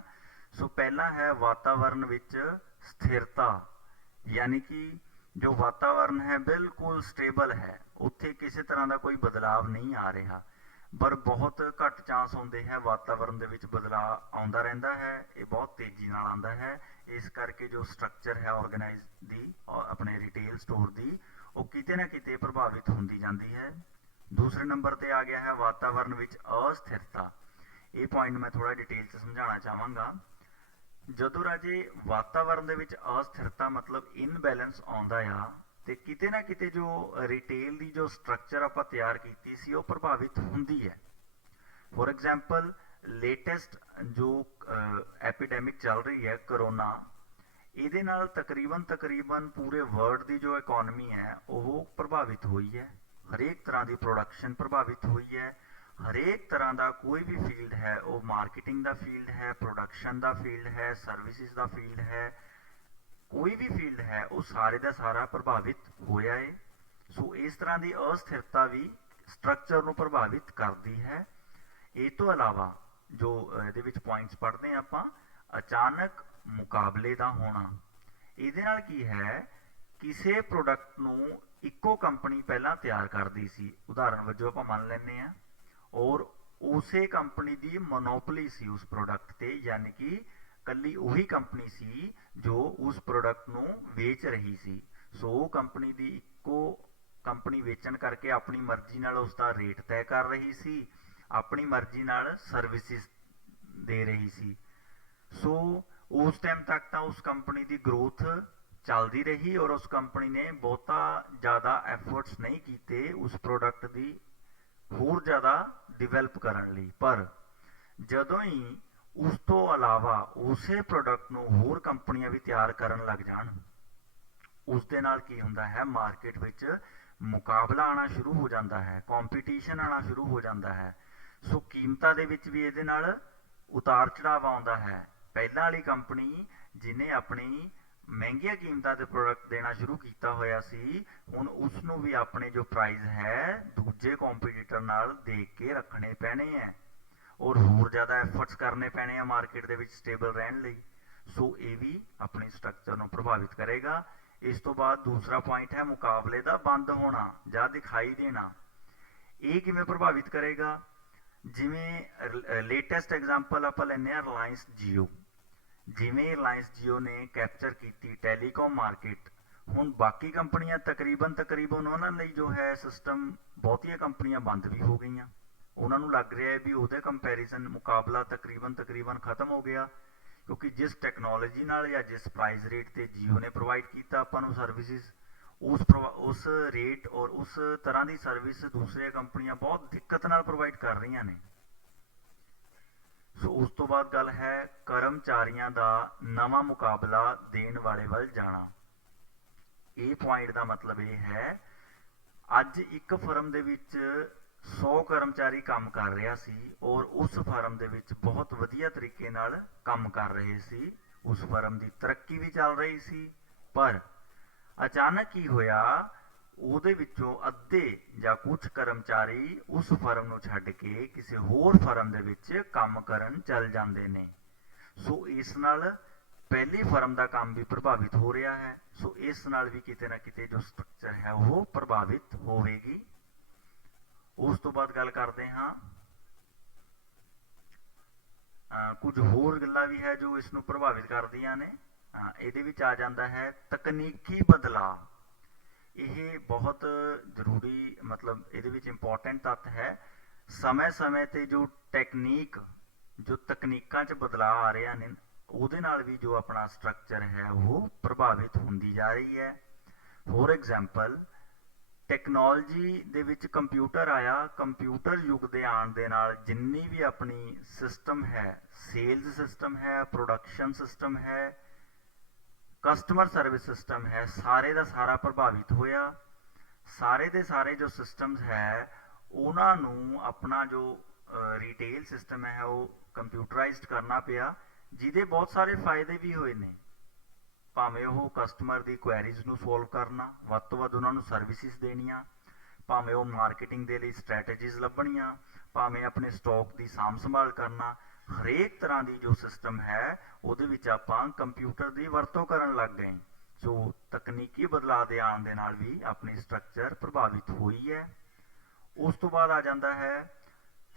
ਸੋ ਪਹਿਲਾ ਹੈ ਵਾਤਾਵਰਨ ਵਿੱਚ ਸਥਿਰਤਾ, ਯਾਨੀ ਕਿ ਜੋ ਵਾਤਾਵਰਨ ਹੈ ਬਿਲਕੁਲ ਸਟੇਬਲ ਹੈ, ਉੱਥੇ ਕਿਸੇ ਤਰ੍ਹਾਂ ਦਾ ਕੋਈ ਬਦਲਾਵ ਨਹੀਂ ਆ ਰਿਹਾ। ਪਰ ਬਹੁਤ ਘੱਟ ਚਾਂਸ ਹੁੰਦੇ ਹੈ ਵਾਤਾਵਰਨ ਦੇ ਵਿੱਚ ਬਦਲਾਅ ਆਉਂਦਾ ਰਹਿੰਦਾ ਹੈ, ਇਹ ਬਹੁਤ ਤੇਜ਼ੀ ਨਾਲ ਆਉਂਦਾ ਹੈ। ਇਸ ਕਰਕੇ ਜੋ ਸਟਰਕਚਰ ਹੈ ਆਰਗੇਨਾਈਜ਼ ਦੀ, ਆਪਣੇ ਰਿਟੇਲ ਸਟੋਰ ਦੀ, ਉਹ ਕਿਤੇ ਨਾ ਕਿਤੇ ਪ੍ਰਭਾਵਿਤ ਹੁੰਦੀ ਜਾਂਦੀ ਹੈ। ਦੂਸਰੇ ਨੰਬਰ ਤੇ ਆ ਗਿਆ ਹੈ ਵਾਤਾਵਰਨ ਵਿੱਚ ਅਸਥਿਰਤਾ। ਇਹ ਪੁਆਇੰਟ ਮੈਂ ਥੋੜਾ ਡਿਟੇਲ 'ਚ ਸਮਝਾਉਣਾ ਚਾਹਾਂਗਾ। ਜਦੋਂ ਰਾਜੇ ਵਾਤਾਵਰਨ ਦੇ ਵਿੱਚ ਅਸਥਿਰਤਾ ਮਤਲਬ ਇਨਬੈਲੈਂਸ ਆਉਂਦਾ ਆ, ਤੇ ਕਿਤੇ ਨਾ ਕਿਤੇ ਜੋ ਰਿਟੇਲ ਦੀ ਜੋ ਸਟਰਕਚਰ ਆਪਾਂ ਤਿਆਰ ਕੀਤੀ ਸੀ ਉਹ ਪ੍ਰਭਾਵਿਤ ਹੁੰਦੀ ਹੈ। ਫੋਰ ਐਗਜ਼ਾਮਪਲ ਲੇਟੈਸਟ ਜੋ ਐਪੀਡੈਮਿਕ ਚੱਲ ਰਹੀ ਹੈ ਕਰੋਨਾ, ਇਹਦੇ ਨਾਲ ਤਕਰੀਬਨ ਪੂਰੇ ਵਰਲਡ ਦੀ ਜੋ ਇਕੋਨਮੀ ਹੈ ਉਹ ਪ੍ਰਭਾਵਿਤ ਹੋਈ ਹੈ। ਹਰੇਕ ਤਰ੍ਹਾਂ ਦੀ ਪ੍ਰੋਡਕਸ਼ਨ ਪ੍ਰਭਾਵਿਤ ਹੋਈ ਹੈ। ਹਰੇਕ ਤਰ੍ਹਾਂ ਦਾ ਕੋਈ ਵੀ ਫੀਲਡ ਹੈ, ਉਹ ਮਾਰਕੀਟਿੰਗ ਦਾ ਫੀਲਡ ਹੈ, ਪ੍ਰੋਡਕਸ਼ਨ ਦਾ ਫੀਲਡ ਹੈ, ਸਰਵਿਸਿਜ਼ ਦਾ ਫੀਲਡ ਹੈ, ਕੋਈ ਵੀ ਫੀਲਡ ਹੈ ਉਹ ਸਾਰੇ ਦਾ ਸਾਰਾ ਪ੍ਰਭਾਵਿਤ ਹੋਇਆ ਹੈ। ਸੋ ਇਸ ਤਰ੍ਹਾਂ ਦੀ ਅਸਥਿਰਤਾ ਵੀ ਸਟਰਕਚਰ ਨੂੰ ਪ੍ਰਭਾਵਿਤ ਕਰਦੀ ਹੈ। ਇਹ ਤੋਂ ਇਲਾਵਾ ਜੋ ਇਹਦੇ ਵਿੱਚ ਪੁਆਇੰਟਸ ਪੜ੍ਹਦੇ ਹਾਂ ਆਪਾਂ, ਅਚਾਨਕ ਮੁਕਾਬਲੇ ਦਾ ਹੋਣਾ। ਇਹਦੇ ਨਾਲ ਕੀ ਹੈ, ਕਿਸੇ ਪ੍ਰੋਡਕਟ ਨੂੰ ਇੱਕੋ ਕੰਪਨੀ ਪਹਿਲਾਂ ਤਿਆਰ ਕਰਦੀ ਸੀ, ਉਦਾਹਰਨ ਵਜੋਂ ਆਪਾਂ ਮੰਨ ਲੈਂਦੇ ਹਾਂ, ਔਰ ਉਸੇ ਕੰਪਨੀ ਦੀ ਮੋਨੋਪੋਲੀ ਸੀ ਉਸ ਪ੍ਰੋਡਕਟ ਤੇ, ਯਾਨੀ ਕਿ ਕੱਲੀ ਉਹੀ ਕੰਪਨੀ ਸੀ ਜੋ ਉਸ ਪ੍ਰੋਡਕਟ ਨੂੰ ਵੇਚ ਰਹੀ ਸੀ। ਸੋ ਕੰਪਨੀ ਦੀ ਇੱਕੋ ਕੰਪਨੀ ਵੇਚਣ ਕਰਕੇ ਆਪਣੀ ਮਰਜ਼ੀ ਨਾਲ ਉਸ ਦਾ ਰੇਟ ਤੈਅ ਕਰ ਰਹੀ ਸੀ, ਆਪਣੀ ਮਰਜ਼ੀ ਨਾਲ ਸਰਵਿਸਿਜ਼ ਦੇ ਰਹੀ ਸੀ। ਸੋ ਉਸ ਟਾਈਮ ਤੱਕ ਤਾਂ ਉਸ ਕੰਪਨੀ ਦੀ ਗਰੋਥ ਚੱਲਦੀ ਰਹੀ ਔਰ ਉਸ ਕੰਪਨੀ ਨੇ ਬਹੁਤਾ ਜ਼ਿਆਦਾ ਐਫਰਟਸ ਨਹੀਂ ਕੀਤੇ ਉਸ ਪ੍ਰੋਡਕਟ ਦੀ ਹੋਰ ਜ਼ਿਆਦਾ ਡਿਵੈਲਪ ਕਰਨ ਲਈ। ਪਰ ਜਦੋਂ ਹੀ ਉਸ ਤੋਂ ਇਲਾਵਾ ਉਸੇ ਪ੍ਰੋਡਕਟ ਨੂੰ ਹੋਰ ਕੰਪਨੀਆਂ ਵੀ ਤਿਆਰ ਕਰਨ ਲੱਗ ਜਾਣ, ਉਸ ਦੇ ਨਾਲ ਕੀ ਹੁੰਦਾ ਹੈ, ਮਾਰਕੀਟ ਵਿੱਚ ਮੁਕਾਬਲਾ ਆਉਣਾ ਸ਼ੁਰੂ ਹੋ ਜਾਂਦਾ ਹੈ, ਕੰਪੀਟੀਸ਼ਨ ਆਉਣਾ ਸ਼ੁਰੂ ਹੋ ਜਾਂਦਾ ਹੈ। ਸੋ ਕੀਮਤਾਂ ਦੇ ਵਿੱਚ ਵੀ ਇਹਦੇ ਨਾਲ ਉਤਾਰ ਚੜਾਵ ਆਉਂਦਾ ਹੈ। ਪਹਿਲਾਂ ਵਾਲੀ ਕੰਪਨੀ ਜਿਹਨੇ ਆਪਣੀ ਮਹਿੰਗੀਆਂ ਕੀਮਤਾਂ ਦੇ ਪ੍ਰੋਡਕਟ ਦੇਣਾ ਸ਼ੁਰੂ ਕੀਤਾ ਹੋਇਆ ਸੀ, ਹੁਣ ਉਸ ਨੂੰ ਵੀ ਆਪਣੇ ਜੋ ਪ੍ਰਾਈਸ ਹੈ ਦੂਜੇ ਕੰਪੀਟੀਟਰ ਨਾਲ ਦੇਖ ਕੇ ਰੱਖਣੇ ਪੈਣੇ ਹੈ ਔਰ ਹੋਰ ਜ਼ਿਆਦਾ ਐਫਰਟਸ ਕਰਨੇ ਪੈਣੇ ਆ ਮਾਰਕੀਟ ਦੇ ਵਿੱਚ ਸਟੇਬਲ ਰਹਿਣ ਲਈ। ਸੋ ਇਹ ਵੀ ਆਪਣੀ ਸਟਰਕਚਰ ਨੂੰ ਪ੍ਰਭਾਵਿਤ ਕਰੇਗਾ। ਇਸ ਤੋਂ ਬਾਅਦ ਦੂਸਰਾ ਪੁਆਇੰਟ ਹੈ ਮੁਕਾਬਲੇ ਦਾ ਬੰਦ ਹੋਣਾ ਜਾਂ ਦਿਖਾਈ ਦੇਣਾ। ਇਹ ਕਿਵੇਂ ਪ੍ਰਭਾਵਿਤ ਕਰੇਗਾ, ਜਿਵੇਂ ਲੇਟੈਸਟ ਐਗਜ਼ਾਮਪਲ ਆਪਾਂ ਲੈਂਦੇ ਹਾਂ ਰਿਲਾਇੰਸ ਜੀਓ। ਜਿਵੇਂ ਰਿਲਾਇੰਸ ਜੀਓ ਨੇ ਕੈਪਚਰ ਕੀਤੀ ਟੈਲੀਕਾਮ ਮਾਰਕੀਟ, ਹੁਣ ਬਾਕੀ ਕੰਪਨੀਆਂ ਤਕਰੀਬਨ ਉਹਨਾਂ ਲਈ ਜੋ ਹੈ ਸਿਸਟਮ, ਬਹੁਤੀਆਂ ਕੰਪਨੀਆਂ ਬੰਦ ਵੀ ਹੋ ਗਈਆਂ। ਉਹਨਾਂ ਨੂੰ ਲੱਗ ਰਿਹਾ ਹੈ ਵੀ ਉਹਦੇ ਕੰਪੈਰੀਜ਼ਨ ਮੁਕਾਬਲਾ ਤਕਰੀਬਨ ਖਤਮ ਹੋ ਗਿਆ, ਕਿਉਂਕਿ ਜਿਸ ਟੈਕਨੋਲੋਜੀ ਨਾਲ ਜਾਂ ਜਿਸ ਪ੍ਰਾਈਸ ਰੇਟ ਤੇ ਜੀਓ ਨੇ ਪ੍ਰੋਵਾਈਡ ਕੀਤਾ ਆਪਾਂ ਨੂੰ ਸਰਵਿਸਿਜ਼, ਉਸ ਰੇਟ ਔਰ ਉਸ ਤਰ੍ਹਾਂ ਦੀ ਸਰਵਿਸ ਦੂਸਰੀਆਂ ਕੰਪਨੀਆਂ ਬਹੁਤ ਦਿੱਕਤ ਨਾਲ ਪ੍ਰੋਵਾਈਡ ਕਰ ਰਹੀਆਂ ਨੇ। ਸੋ ਉਸ ਤੋਂ ਬਾਅਦ ਗੱਲ ਹੈ ਕਰਮਚਾਰੀਆਂ ਦਾ ਨਵਾਂ ਮੁਕਾਬਲਾ ਦੇਣ ਵਾਲੇ ਵੱਲ ਜਾਣਾ। ਇਹ ਪੁਆਇੰਟ ਦਾ ਮਤਲਬ ਇਹ ਹੈ, ਅੱਜ ਇੱਕ ਫਰਮ ਦੇ ਵਿੱਚ 100 ਕਰਮਚਾਰੀ ਕੰਮ ਕਰ ਰਿਹਾ ਸੀ ਔਰ ਉਸ ਫਰਮ ਦੇ ਵਿੱਚ ਬਹੁਤ ਵਧੀਆ ਤਰੀਕੇ ਨਾਲ ਕੰਮ ਕਰ ਰਹੇ ਸੀ, ਉਸ ਫਰਮ ਦੀ ਤਰੱਕੀ ਵੀ ਚੱਲ ਰਹੀ ਸੀ, ਪਰ ਅਚਾਨਕ ਕੀ ਹੋਇਆ, ਉਹਦੇ ਵਿੱਚੋਂ ਅੱਧੇ ਜਾਂ ਕੁਝ ਕਰਮਚਾਰੀ ਉਸ ਫਰਮ ਨੂੰ ਛੱਡ ਕੇ ਕਿਸੇ ਹੋਰ ਫਰਮ ਦੇ ਵਿੱਚ ਕੰਮ ਕਰਨ ਚੱਲ ਜਾਂਦੇ ਨੇ। ਸੋ ਇਸ ਨਾਲ ਪਹਿਲੀ ਫਰਮ ਦਾ ਕੰਮ ਵੀ ਪ੍ਰਭਾਵਿਤ ਹੋ ਰਿਹਾ ਹੈ। ਸੋ ਇਸ ਨਾਲ ਵੀ ਕਿਤੇ ਨਾ ਕਿਤੇ ਜੋ ਸਟਰਕਚਰ ਹੈ ਉਹ ਪ੍ਰਭਾਵਿਤ ਹੋਵੇਗੀ। ਉਸ ਤੋਂ ਬਾਅਦ ਗੱਲ ਕਰਦੇ ਹਾਂ, ਕੁਝ ਹੋਰ ਗੱਲਾਂ ਵੀ ਹੈ ਜੋ ਇਸ ਨੂੰ ਪ੍ਰਭਾਵਿਤ ਕਰਦੀਆਂ ਨੇ। ਇਹਦੇ ਵਿੱਚ ਆ ਜਾਂਦਾ ਹੈ ਤਕਨੀਕੀ ਬਦਲਾਅ। ਇਹ ਬਹੁਤ ਜ਼ਰੂਰੀ, ਮਤਲਬ ਇਹਦੇ ਵਿੱਚ ਇੰਪੋਰਟੈਂਟ ਤੱਤ ਹੈ। ਸਮੇਂ-ਸਮੇਂ ਤੇ ਜੋ ਤਕਨੀਕਾਂ 'ਚ ਬਦਲਾਅ ਆ ਰਿਹਾ ਨੇ, ਉਹਦੇ ਨਾਲ ਵੀ ਜੋ ਆਪਣਾ ਸਟਰਕਚਰ ਹੈ ਉਹ ਪ੍ਰਭਾਵਿਤ ਹੁੰਦੀ ਜਾ ਰਹੀ ਹੈ। ਫੋਰ ਐਗਜ਼ਾਮਪਲ, ਟੈਕਨੋਲੋਜੀ ਦੇ ਵਿੱਚ ਕੰਪਿਊਟਰ ਆਇਆ, ਕੰਪਿਊਟਰ ਯੁੱਗ ਦੇ ਆਉਣ ਦੇ ਨਾਲ ਜਿੰਨੀ ਵੀ ਆਪਣੀ ਸਿਸਟਮ ਹੈ, ਸੇਲਜ਼ ਸਿਸਟਮ ਹੈ, ਪ੍ਰੋਡਕਸ਼ਨ ਸਿਸਟਮ ਹੈ, ਕਸਟਮਰ ਸਰਵਿਸ ਸਿਸਟਮ ਹੈ, ਸਾਰੇ ਦਾ ਸਾਰਾ ਪ੍ਰਭਾਵਿਤ ਹੋਇਆ। ਸਾਰੇ ਦੇ ਸਾਰੇ ਜੋ ਸਿਸਟਮਸ ਹੈ ਉਹਨਾਂ ਨੂੰ ਆਪਣਾ ਜੋ ਰੀਟੇਲ ਸਿਸਟਮ ਹੈ ਉਹ ਕੰਪਿਊਟਰਾਈਜ਼ਡ ਕਰਨਾ ਪਿਆ, ਜਿਹਦੇ ਬਹੁਤ ਸਾਰੇ ਫਾਇਦੇ ਵੀ ਹੋਏ ਨੇ। ਭਾਵੇਂ ਉਹ ਕਸਟਮਰ ਦੀ ਕੁਐਰੀਜ਼ ਨੂੰ ਸੋਲਵ ਕਰਨਾ, ਵੱਧ ਤੋਂ ਵੱਧ ਉਹਨਾਂ ਨੂੰ ਸਰਵਿਸਿਜ਼ ਦੇਣੀਆਂ, ਭਾਵੇਂ ਉਹ ਮਾਰਕੀਟਿੰਗ ਦੇ ਲਈ ਸਟ੍ਰੈਟਜੀਜ਼ ਲੱਭਣੀਆਂ, ਭਾਵੇਂ ਆਪਣੇ ਸਟਾਕ ਦੀ ਸਾਂਭ ਸੰਭਾਲ ਕਰਨਾ, ਹਰੇਕ ਤਰ੍ਹਾਂ ਦੀ ਜੋ ਸਿਸਟਮ ਹੈ ਉਹਦੇ ਵਿੱਚ ਆਪਾਂ ਕੰਪਿਊਟਰ ਦੀ ਵਰਤੋਂ ਕਰਨ ਲੱਗ ਗਏ। ਸੋ ਤਕਨੀਕੀ ਬਦਲਾਅ ਦੇ ਆਉਣ ਦੇ ਨਾਲ ਵੀ ਆਪਣੀ ਸਟਰਕਚਰ ਪ੍ਰਭਾਵਿਤ ਹੋਈ ਹੈ। ਉਸ ਤੋਂ ਬਾਅਦ ਆ ਜਾਂਦਾ ਹੈ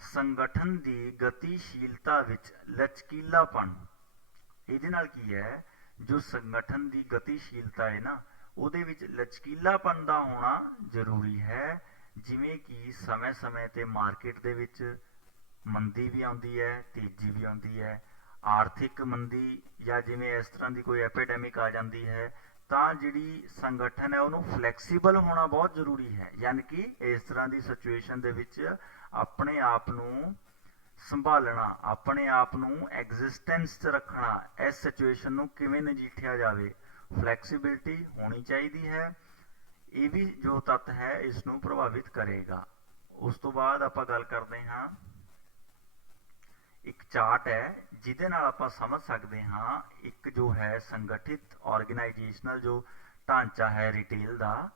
ਸੰਗਠਨ ਦੀ ਗਤੀਸ਼ੀਲਤਾ ਵਿੱਚ ਲਚਕੀਲਾਪਣ। ਇਹਦੇ ਨਾਲ ਕੀ ਹੈ, ਜੋ ਸੰਗਠਨ ਦੀ ਗਤੀਸ਼ੀਲਤਾ ਹੈ ਨਾ, ਉਹਦੇ ਵਿੱਚ ਲਚਕੀਲਾਪਣ ਦਾ ਹੋਣਾ ਜ਼ਰੂਰੀ ਹੈ। ਜਿਵੇਂ ਕਿ ਸਮੇਂ-ਸਮੇਂ ਤੇ ਮਾਰਕੀਟ ਦੇ ਵਿੱਚ ਮੰਦੀ ਵੀ ਆਉਂਦੀ ਹੈ, ਤੇਜ਼ੀ ਵੀ ਆਉਂਦੀ ਹੈ। ਆਰਥਿਕ ਮੰਦੀ ਜਾਂ ਜਿਵੇਂ ਇਸ ਤਰ੍ਹਾਂ ਦੀ ਕੋਈ ਐਪੀਡੈਮਿਕ ਆ ਜਾਂਦੀ ਹੈ, ਤਾਂ ਜਿਹੜੀ ਸੰਗਠਨ ਹੈ ਉਹਨੂੰ ਫਲੈਕਸੀਬਲ ਹੋਣਾ ਬਹੁਤ ਜ਼ਰੂਰੀ ਹੈ। ਯਾਨੀ ਕਿ ਇਸ ਤਰ੍ਹਾਂ ਦੀ ਸਿਚੁਏਸ਼ਨ ਦੇ ਵਿੱਚ ਆਪਣੇ ਆਪ ਨੂੰ ਸੰਭਾਲਣਾ, ਆਪਣੇ ਆਪ ਨੂੰ ਐਗਜ਼ਿਸਟੈਂਸ 'ਚ ਰੱਖਣਾ, ਇਸ ਸਿਚੁਏਸ਼ਨ ਨੂੰ ਕਿਵੇਂ ਨਜਿੱਠਿਆ ਜਾਵੇ, ਫਲੈਕਸੀਬਿਲਿਟੀ ਹੋਣੀ ਚਾਹੀਦੀ ਹੈ। ਇਹ ਵੀ ਜੋ ਤੱਤ ਹੈ ਇਸ ਨੂੰ ਪ੍ਰਭਾਵਿਤ ਕਰੇਗਾ। ਉਸ ਤੋਂ ਬਾਅਦ ਆਪਾਂ ਗੱਲ ਕਰਦੇ ਹਾਂ, ਇੱਕ ਚਾਰਟ ਹੈ ਜਿਹਦੇ ਨਾਲ ਆਪਾਂ ਸਮਝ ਸਕਦੇ ਹਾਂ ਇੱਕ ਜੋ ਹੈ ਸੰਗਠਿਤ ਆਰਗੇਨਾਈਜੇਸ਼ਨਲ ਜੋ ਢਾਂਚਾ ਹੈ ਰਿਟੇਲ ਦਾ,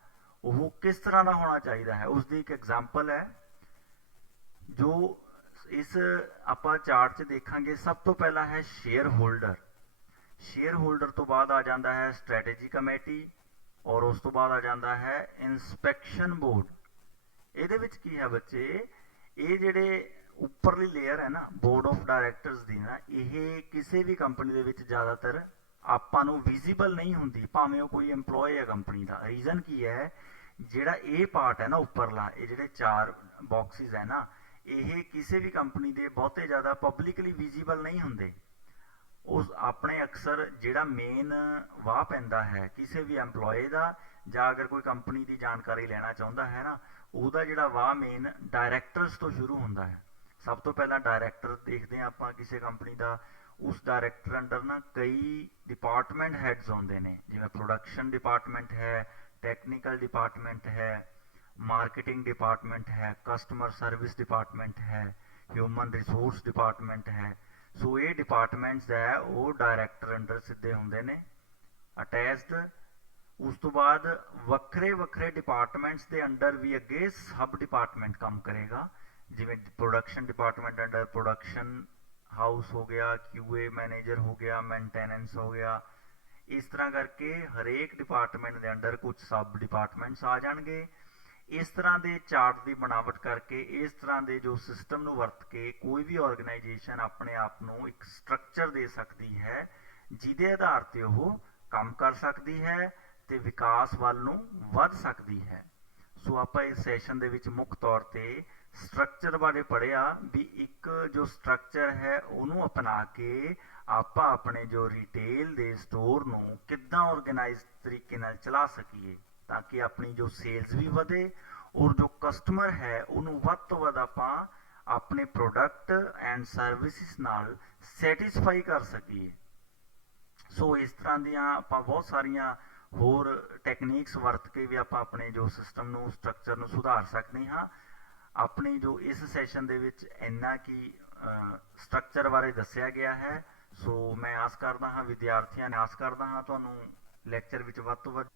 ਉਹ ਕਿਸ ਤਰ੍ਹਾਂ ਦਾ ਹੋਣਾ ਚਾਹੀਦਾ ਹੈ। ਉਸ ਦੀ ਇੱਕ ਐਗਜ਼ਾਮਪਲ ਹੈ ਜੋ ਇਸ ਆਪਾਂ ਚਾਰਟ 'ਚ ਦੇਖਾਂਗੇ। ਸਭ ਤੋਂ ਪਹਿਲਾਂ ਹੈ ਸ਼ੇਅਰ ਹੋਲਡਰ। ਸ਼ੇਅਰ ਹੋਲਡਰ ਤੋਂ ਬਾਅਦ ਆ ਜਾਂਦਾ ਹੈ ਸਟ੍ਰੈਟਜੀ ਕਮੇਟੀ, ਔਰ ਉਸ ਤੋਂ ਬਾਅਦ ਆ ਜਾਂਦਾ ਹੈ ਇੰਸਪੈਕਸ਼ਨ ਬੋਰਡ। ਇਹਦੇ ਵਿੱਚ ਕੀ ਹੈ ਬੱਚੇ, ਇਹ ਜਿਹੜੇ ਉੱਪਰਲੀ ਲੇਅਰ ਹੈ ਨਾ ਬੋਰਡ ਆਫ ਡਾਇਰੈਕਟਰਸ ਦੀ ਨਾ, ਇਹ ਕਿਸੇ ਵੀ ਕੰਪਨੀ ਦੇ ਵਿੱਚ ਜ਼ਿਆਦਾਤਰ ਆਪਾਂ ਨੂੰ ਵਿਜ਼ੀਬਲ ਨਹੀਂ ਹੁੰਦੀ, ਭਾਵੇਂ ਉਹ ਕੋਈ EMPLOYE ਹੈ ਕੰਪਨੀ ਦਾ। ਰੀਜ਼ਨ ਕੀ ਹੈ, ਜਿਹੜਾ ਇਹ ਪਾਰਟ ਹੈ ਨਾ ਉੱਪਰਲਾ, ਇਹ ਜਿਹੜੇ 4 ਬਾਕਸਿਸ ਹੈ ਨਾ, ਇਹ ਕਿਸੇ ਵੀ ਕੰਪਨੀ ਦੇ ਬਹੁਤੇ ਜ਼ਿਆਦਾ ਪਬਲਿਕਲੀ ਵਿਜ਼ੀਬਲ ਨਹੀਂ ਹੁੰਦੇ। ਉਸ ਆਪਣੇ ਅਕਸਰ ਜਿਹੜਾ ਮੇਨ ਵਾਹ ਪੈਂਦਾ ਹੈ ਕਿਸੇ ਵੀ EMPLOYE ਦਾ, ਜਾਂ ਅਗਰ ਕੋਈ ਕੰਪਨੀ ਦੀ ਜਾਣਕਾਰੀ ਲੈਣਾ ਚਾਹੁੰਦਾ ਹੈ ਨਾ, ਉਹਦਾ ਜਿਹੜਾ ਵਾਹ ਮੇਨ ਡਾਇਰੈਕਟਰਸ ਤੋਂ ਸ਼ੁਰੂ ਹੁੰਦਾ ਹੈ। ਸਭ ਤੋਂ ਪਹਿਲਾਂ ਡਾਇਰੈਕਟਰ ਦੇਖਦੇ ਹਾਂ ਆਪਾਂ ਕਿਸੇ ਕੰਪਨੀ ਦਾ। ਉਸ ਡਾਇਰੈਕਟਰ ਅੰਡਰ ਨਾ ਕਈ ਡਿਪਾਰਟਮੈਂਟ ਹੈਡਸ ਆਉਂਦੇ ਨੇ, ਜਿਵੇਂ ਪ੍ਰੋਡਕਸ਼ਨ ਡਿਪਾਰਟਮੈਂਟ ਹੈ, ਟੈਕਨੀਕਲ ਡਿਪਾਰਟਮੈਂਟ ਹੈ, ਮਾਰਕੀਟਿੰਗ ਡਿਪਾਰਟਮੈਂਟ ਹੈ, ਕਸਟਮਰ ਸਰਵਿਸ ਡਿਪਾਰਟਮੈਂਟ ਹੈ, ਹਿਊਮਨ ਰਿਸੋਰਸ ਡਿਪਾਰਟਮੈਂਟ ਹੈ। ਸੋ ਇਹ ਡਿਪਾਰਟਮੈਂਟਸ ਹੈ ਉਹ ਡਾਇਰੈਕਟਰ ਅੰਡਰ ਸਿੱਧੇ ਹੁੰਦੇ ਨੇ ਅਟੈਚਡ। ਉਸ ਤੋਂ ਬਾਅਦ ਵੱਖਰੇ ਵੱਖਰੇ ਡਿਪਾਰਟਮੈਂਟਸ ਦੇ ਅੰਡਰ ਵੀ ਅੱਗੇ ਸਬ ਡਿਪਾਰਟਮੈਂਟ ਕੰਮ ਕਰੇਗਾ, ਜਿਵੇਂ production department under production house ਹੋ ਗਿਆ, QA ਮੈਨੇਜਰ ਹੋ ਗਿਆ, ਮੇਨਟੇਨੈਂਸ ਹੋ ਗਿਆ। ਇਸ ਤਰ੍ਹਾਂ ਕਰਕੇ ਹਰੇਕ ਡਿਪਾਰਟਮੈਂਟ ਦੇ ਅੰਡਰ ਕੁਝ ਸਬ ਡਿਪਾਰਟਮੈਂਟਸ ਆ ਜਾਣਗੇ। ਇਸ ਤਰ੍ਹਾਂ ਦੇ ਚਾਰਟ ਦੀ ਬਣਾਵਟ ਕਰਕੇ, ਇਸ ਤਰ੍ਹਾਂ ਦੇ ਜੋ ਸਿਸਟਮ ਨੂੰ ਵਰਤ ਕੇ ਕੋਈ ਵੀ ਆਰਗੇਨਾਈਜੇਸ਼ਨ ਆਪਣੇ ਆਪ ਨੂੰ ਇੱਕ ਸਟਰਕਚਰ ਦੇ ਸਕਦੀ ਹੈ ਜਿਹਦੇ ਆਧਾਰ ਤੇ ਉਹ ਕੰਮ ਕਰ ਸਕਦੀ ਹੈ ਤੇ ਵਿਕਾਸ ਵੱਲ ਨੂੰ ਵੱਧ ਸਕਦੀ ਹੈ। ਸੋ ਆਪਾਂ ਇਸ ਸੈਸ਼ਨ ਦੇ ਵਿੱਚ ਮੁੱਖ ਤੌਰ ਤੇ ਸਟਰਕਚਰ ਬਾਰੇ ਪੜ੍ਹਿਆ ਵੀ ਇੱਕ ਜੋ ਸਟਰਕਚਰ ਹੈ ਉਹਨੂੰ ਅਪਣਾ ਕੇ ਆਪਾਂ ਆਪਣੇ ਜੋ ਰਿਟੇਲ ਦੇ ਸਟੋਰ ਨੂੰ ਕਿੱਦਾਂ ਆਰਗੇਨਾਈਜ਼ ਤਰੀਕੇ ਨਾਲ ਚਲਾ ਸਕੀਏ ਤਾਂ ਕਿ ਆਪਣੀ ਜੋ ਸੇਲਸ ਵੀ ਵਧੇ ਔਰ ਜੋ ਕਸਟਮਰ ਹੈ ਉਹਨੂੰ ਵੱਧ ਤੋਂ ਵੱਧ ਆਪਾਂ ਆਪਣੇ ਪ੍ਰੋਡਕਟ ਐਂਡ ਸਰਵਿਸਿਜ਼ ਨਾਲ ਸੈਟੀਸਫਾਈ ਕਰ ਸਕੀਏ। ਸੋ ਇਸ ਤਰ੍ਹਾਂ ਦੀਆਂ ਆਪਾਂ ਬਹੁਤ ਸਾਰੀਆਂ ਹੋਰ ਟੈਕਨੀਕਸ ਵਰਤ ਕੇ ਵੀ ਆਪਾਂ ਆਪਣੇ ਜੋ ਸਿਸਟਮ ਨੂੰ ਸਟਰਕਚਰ ਨੂੰ ਸੁਧਾਰ ਸਕਦੇ ਹਾਂ। ਆਪਣੀ ਜੋ ਇਸ ਸੈਸ਼ਨ ਦੇ ਵਿੱਚ ਇੰਨਾ ਕੀ ਸਟਰਕਚਰ ਬਾਰੇ ਦੱਸਿਆ ਗਿਆ ਹੈ। ਸੋ ਮੈਂ ਆਸ ਕਰਦਾ ਹਾਂ ਵਿਦਿਆਰਥੀਆਂ ਨੇ ਆਸ ਕਰਦਾ ਹਾਂ ਤੁਹਾਨੂੰ ਲੈਕਚਰ ਵਿੱਚ ਵੱਧ ਤੋਂ ਵੱਧ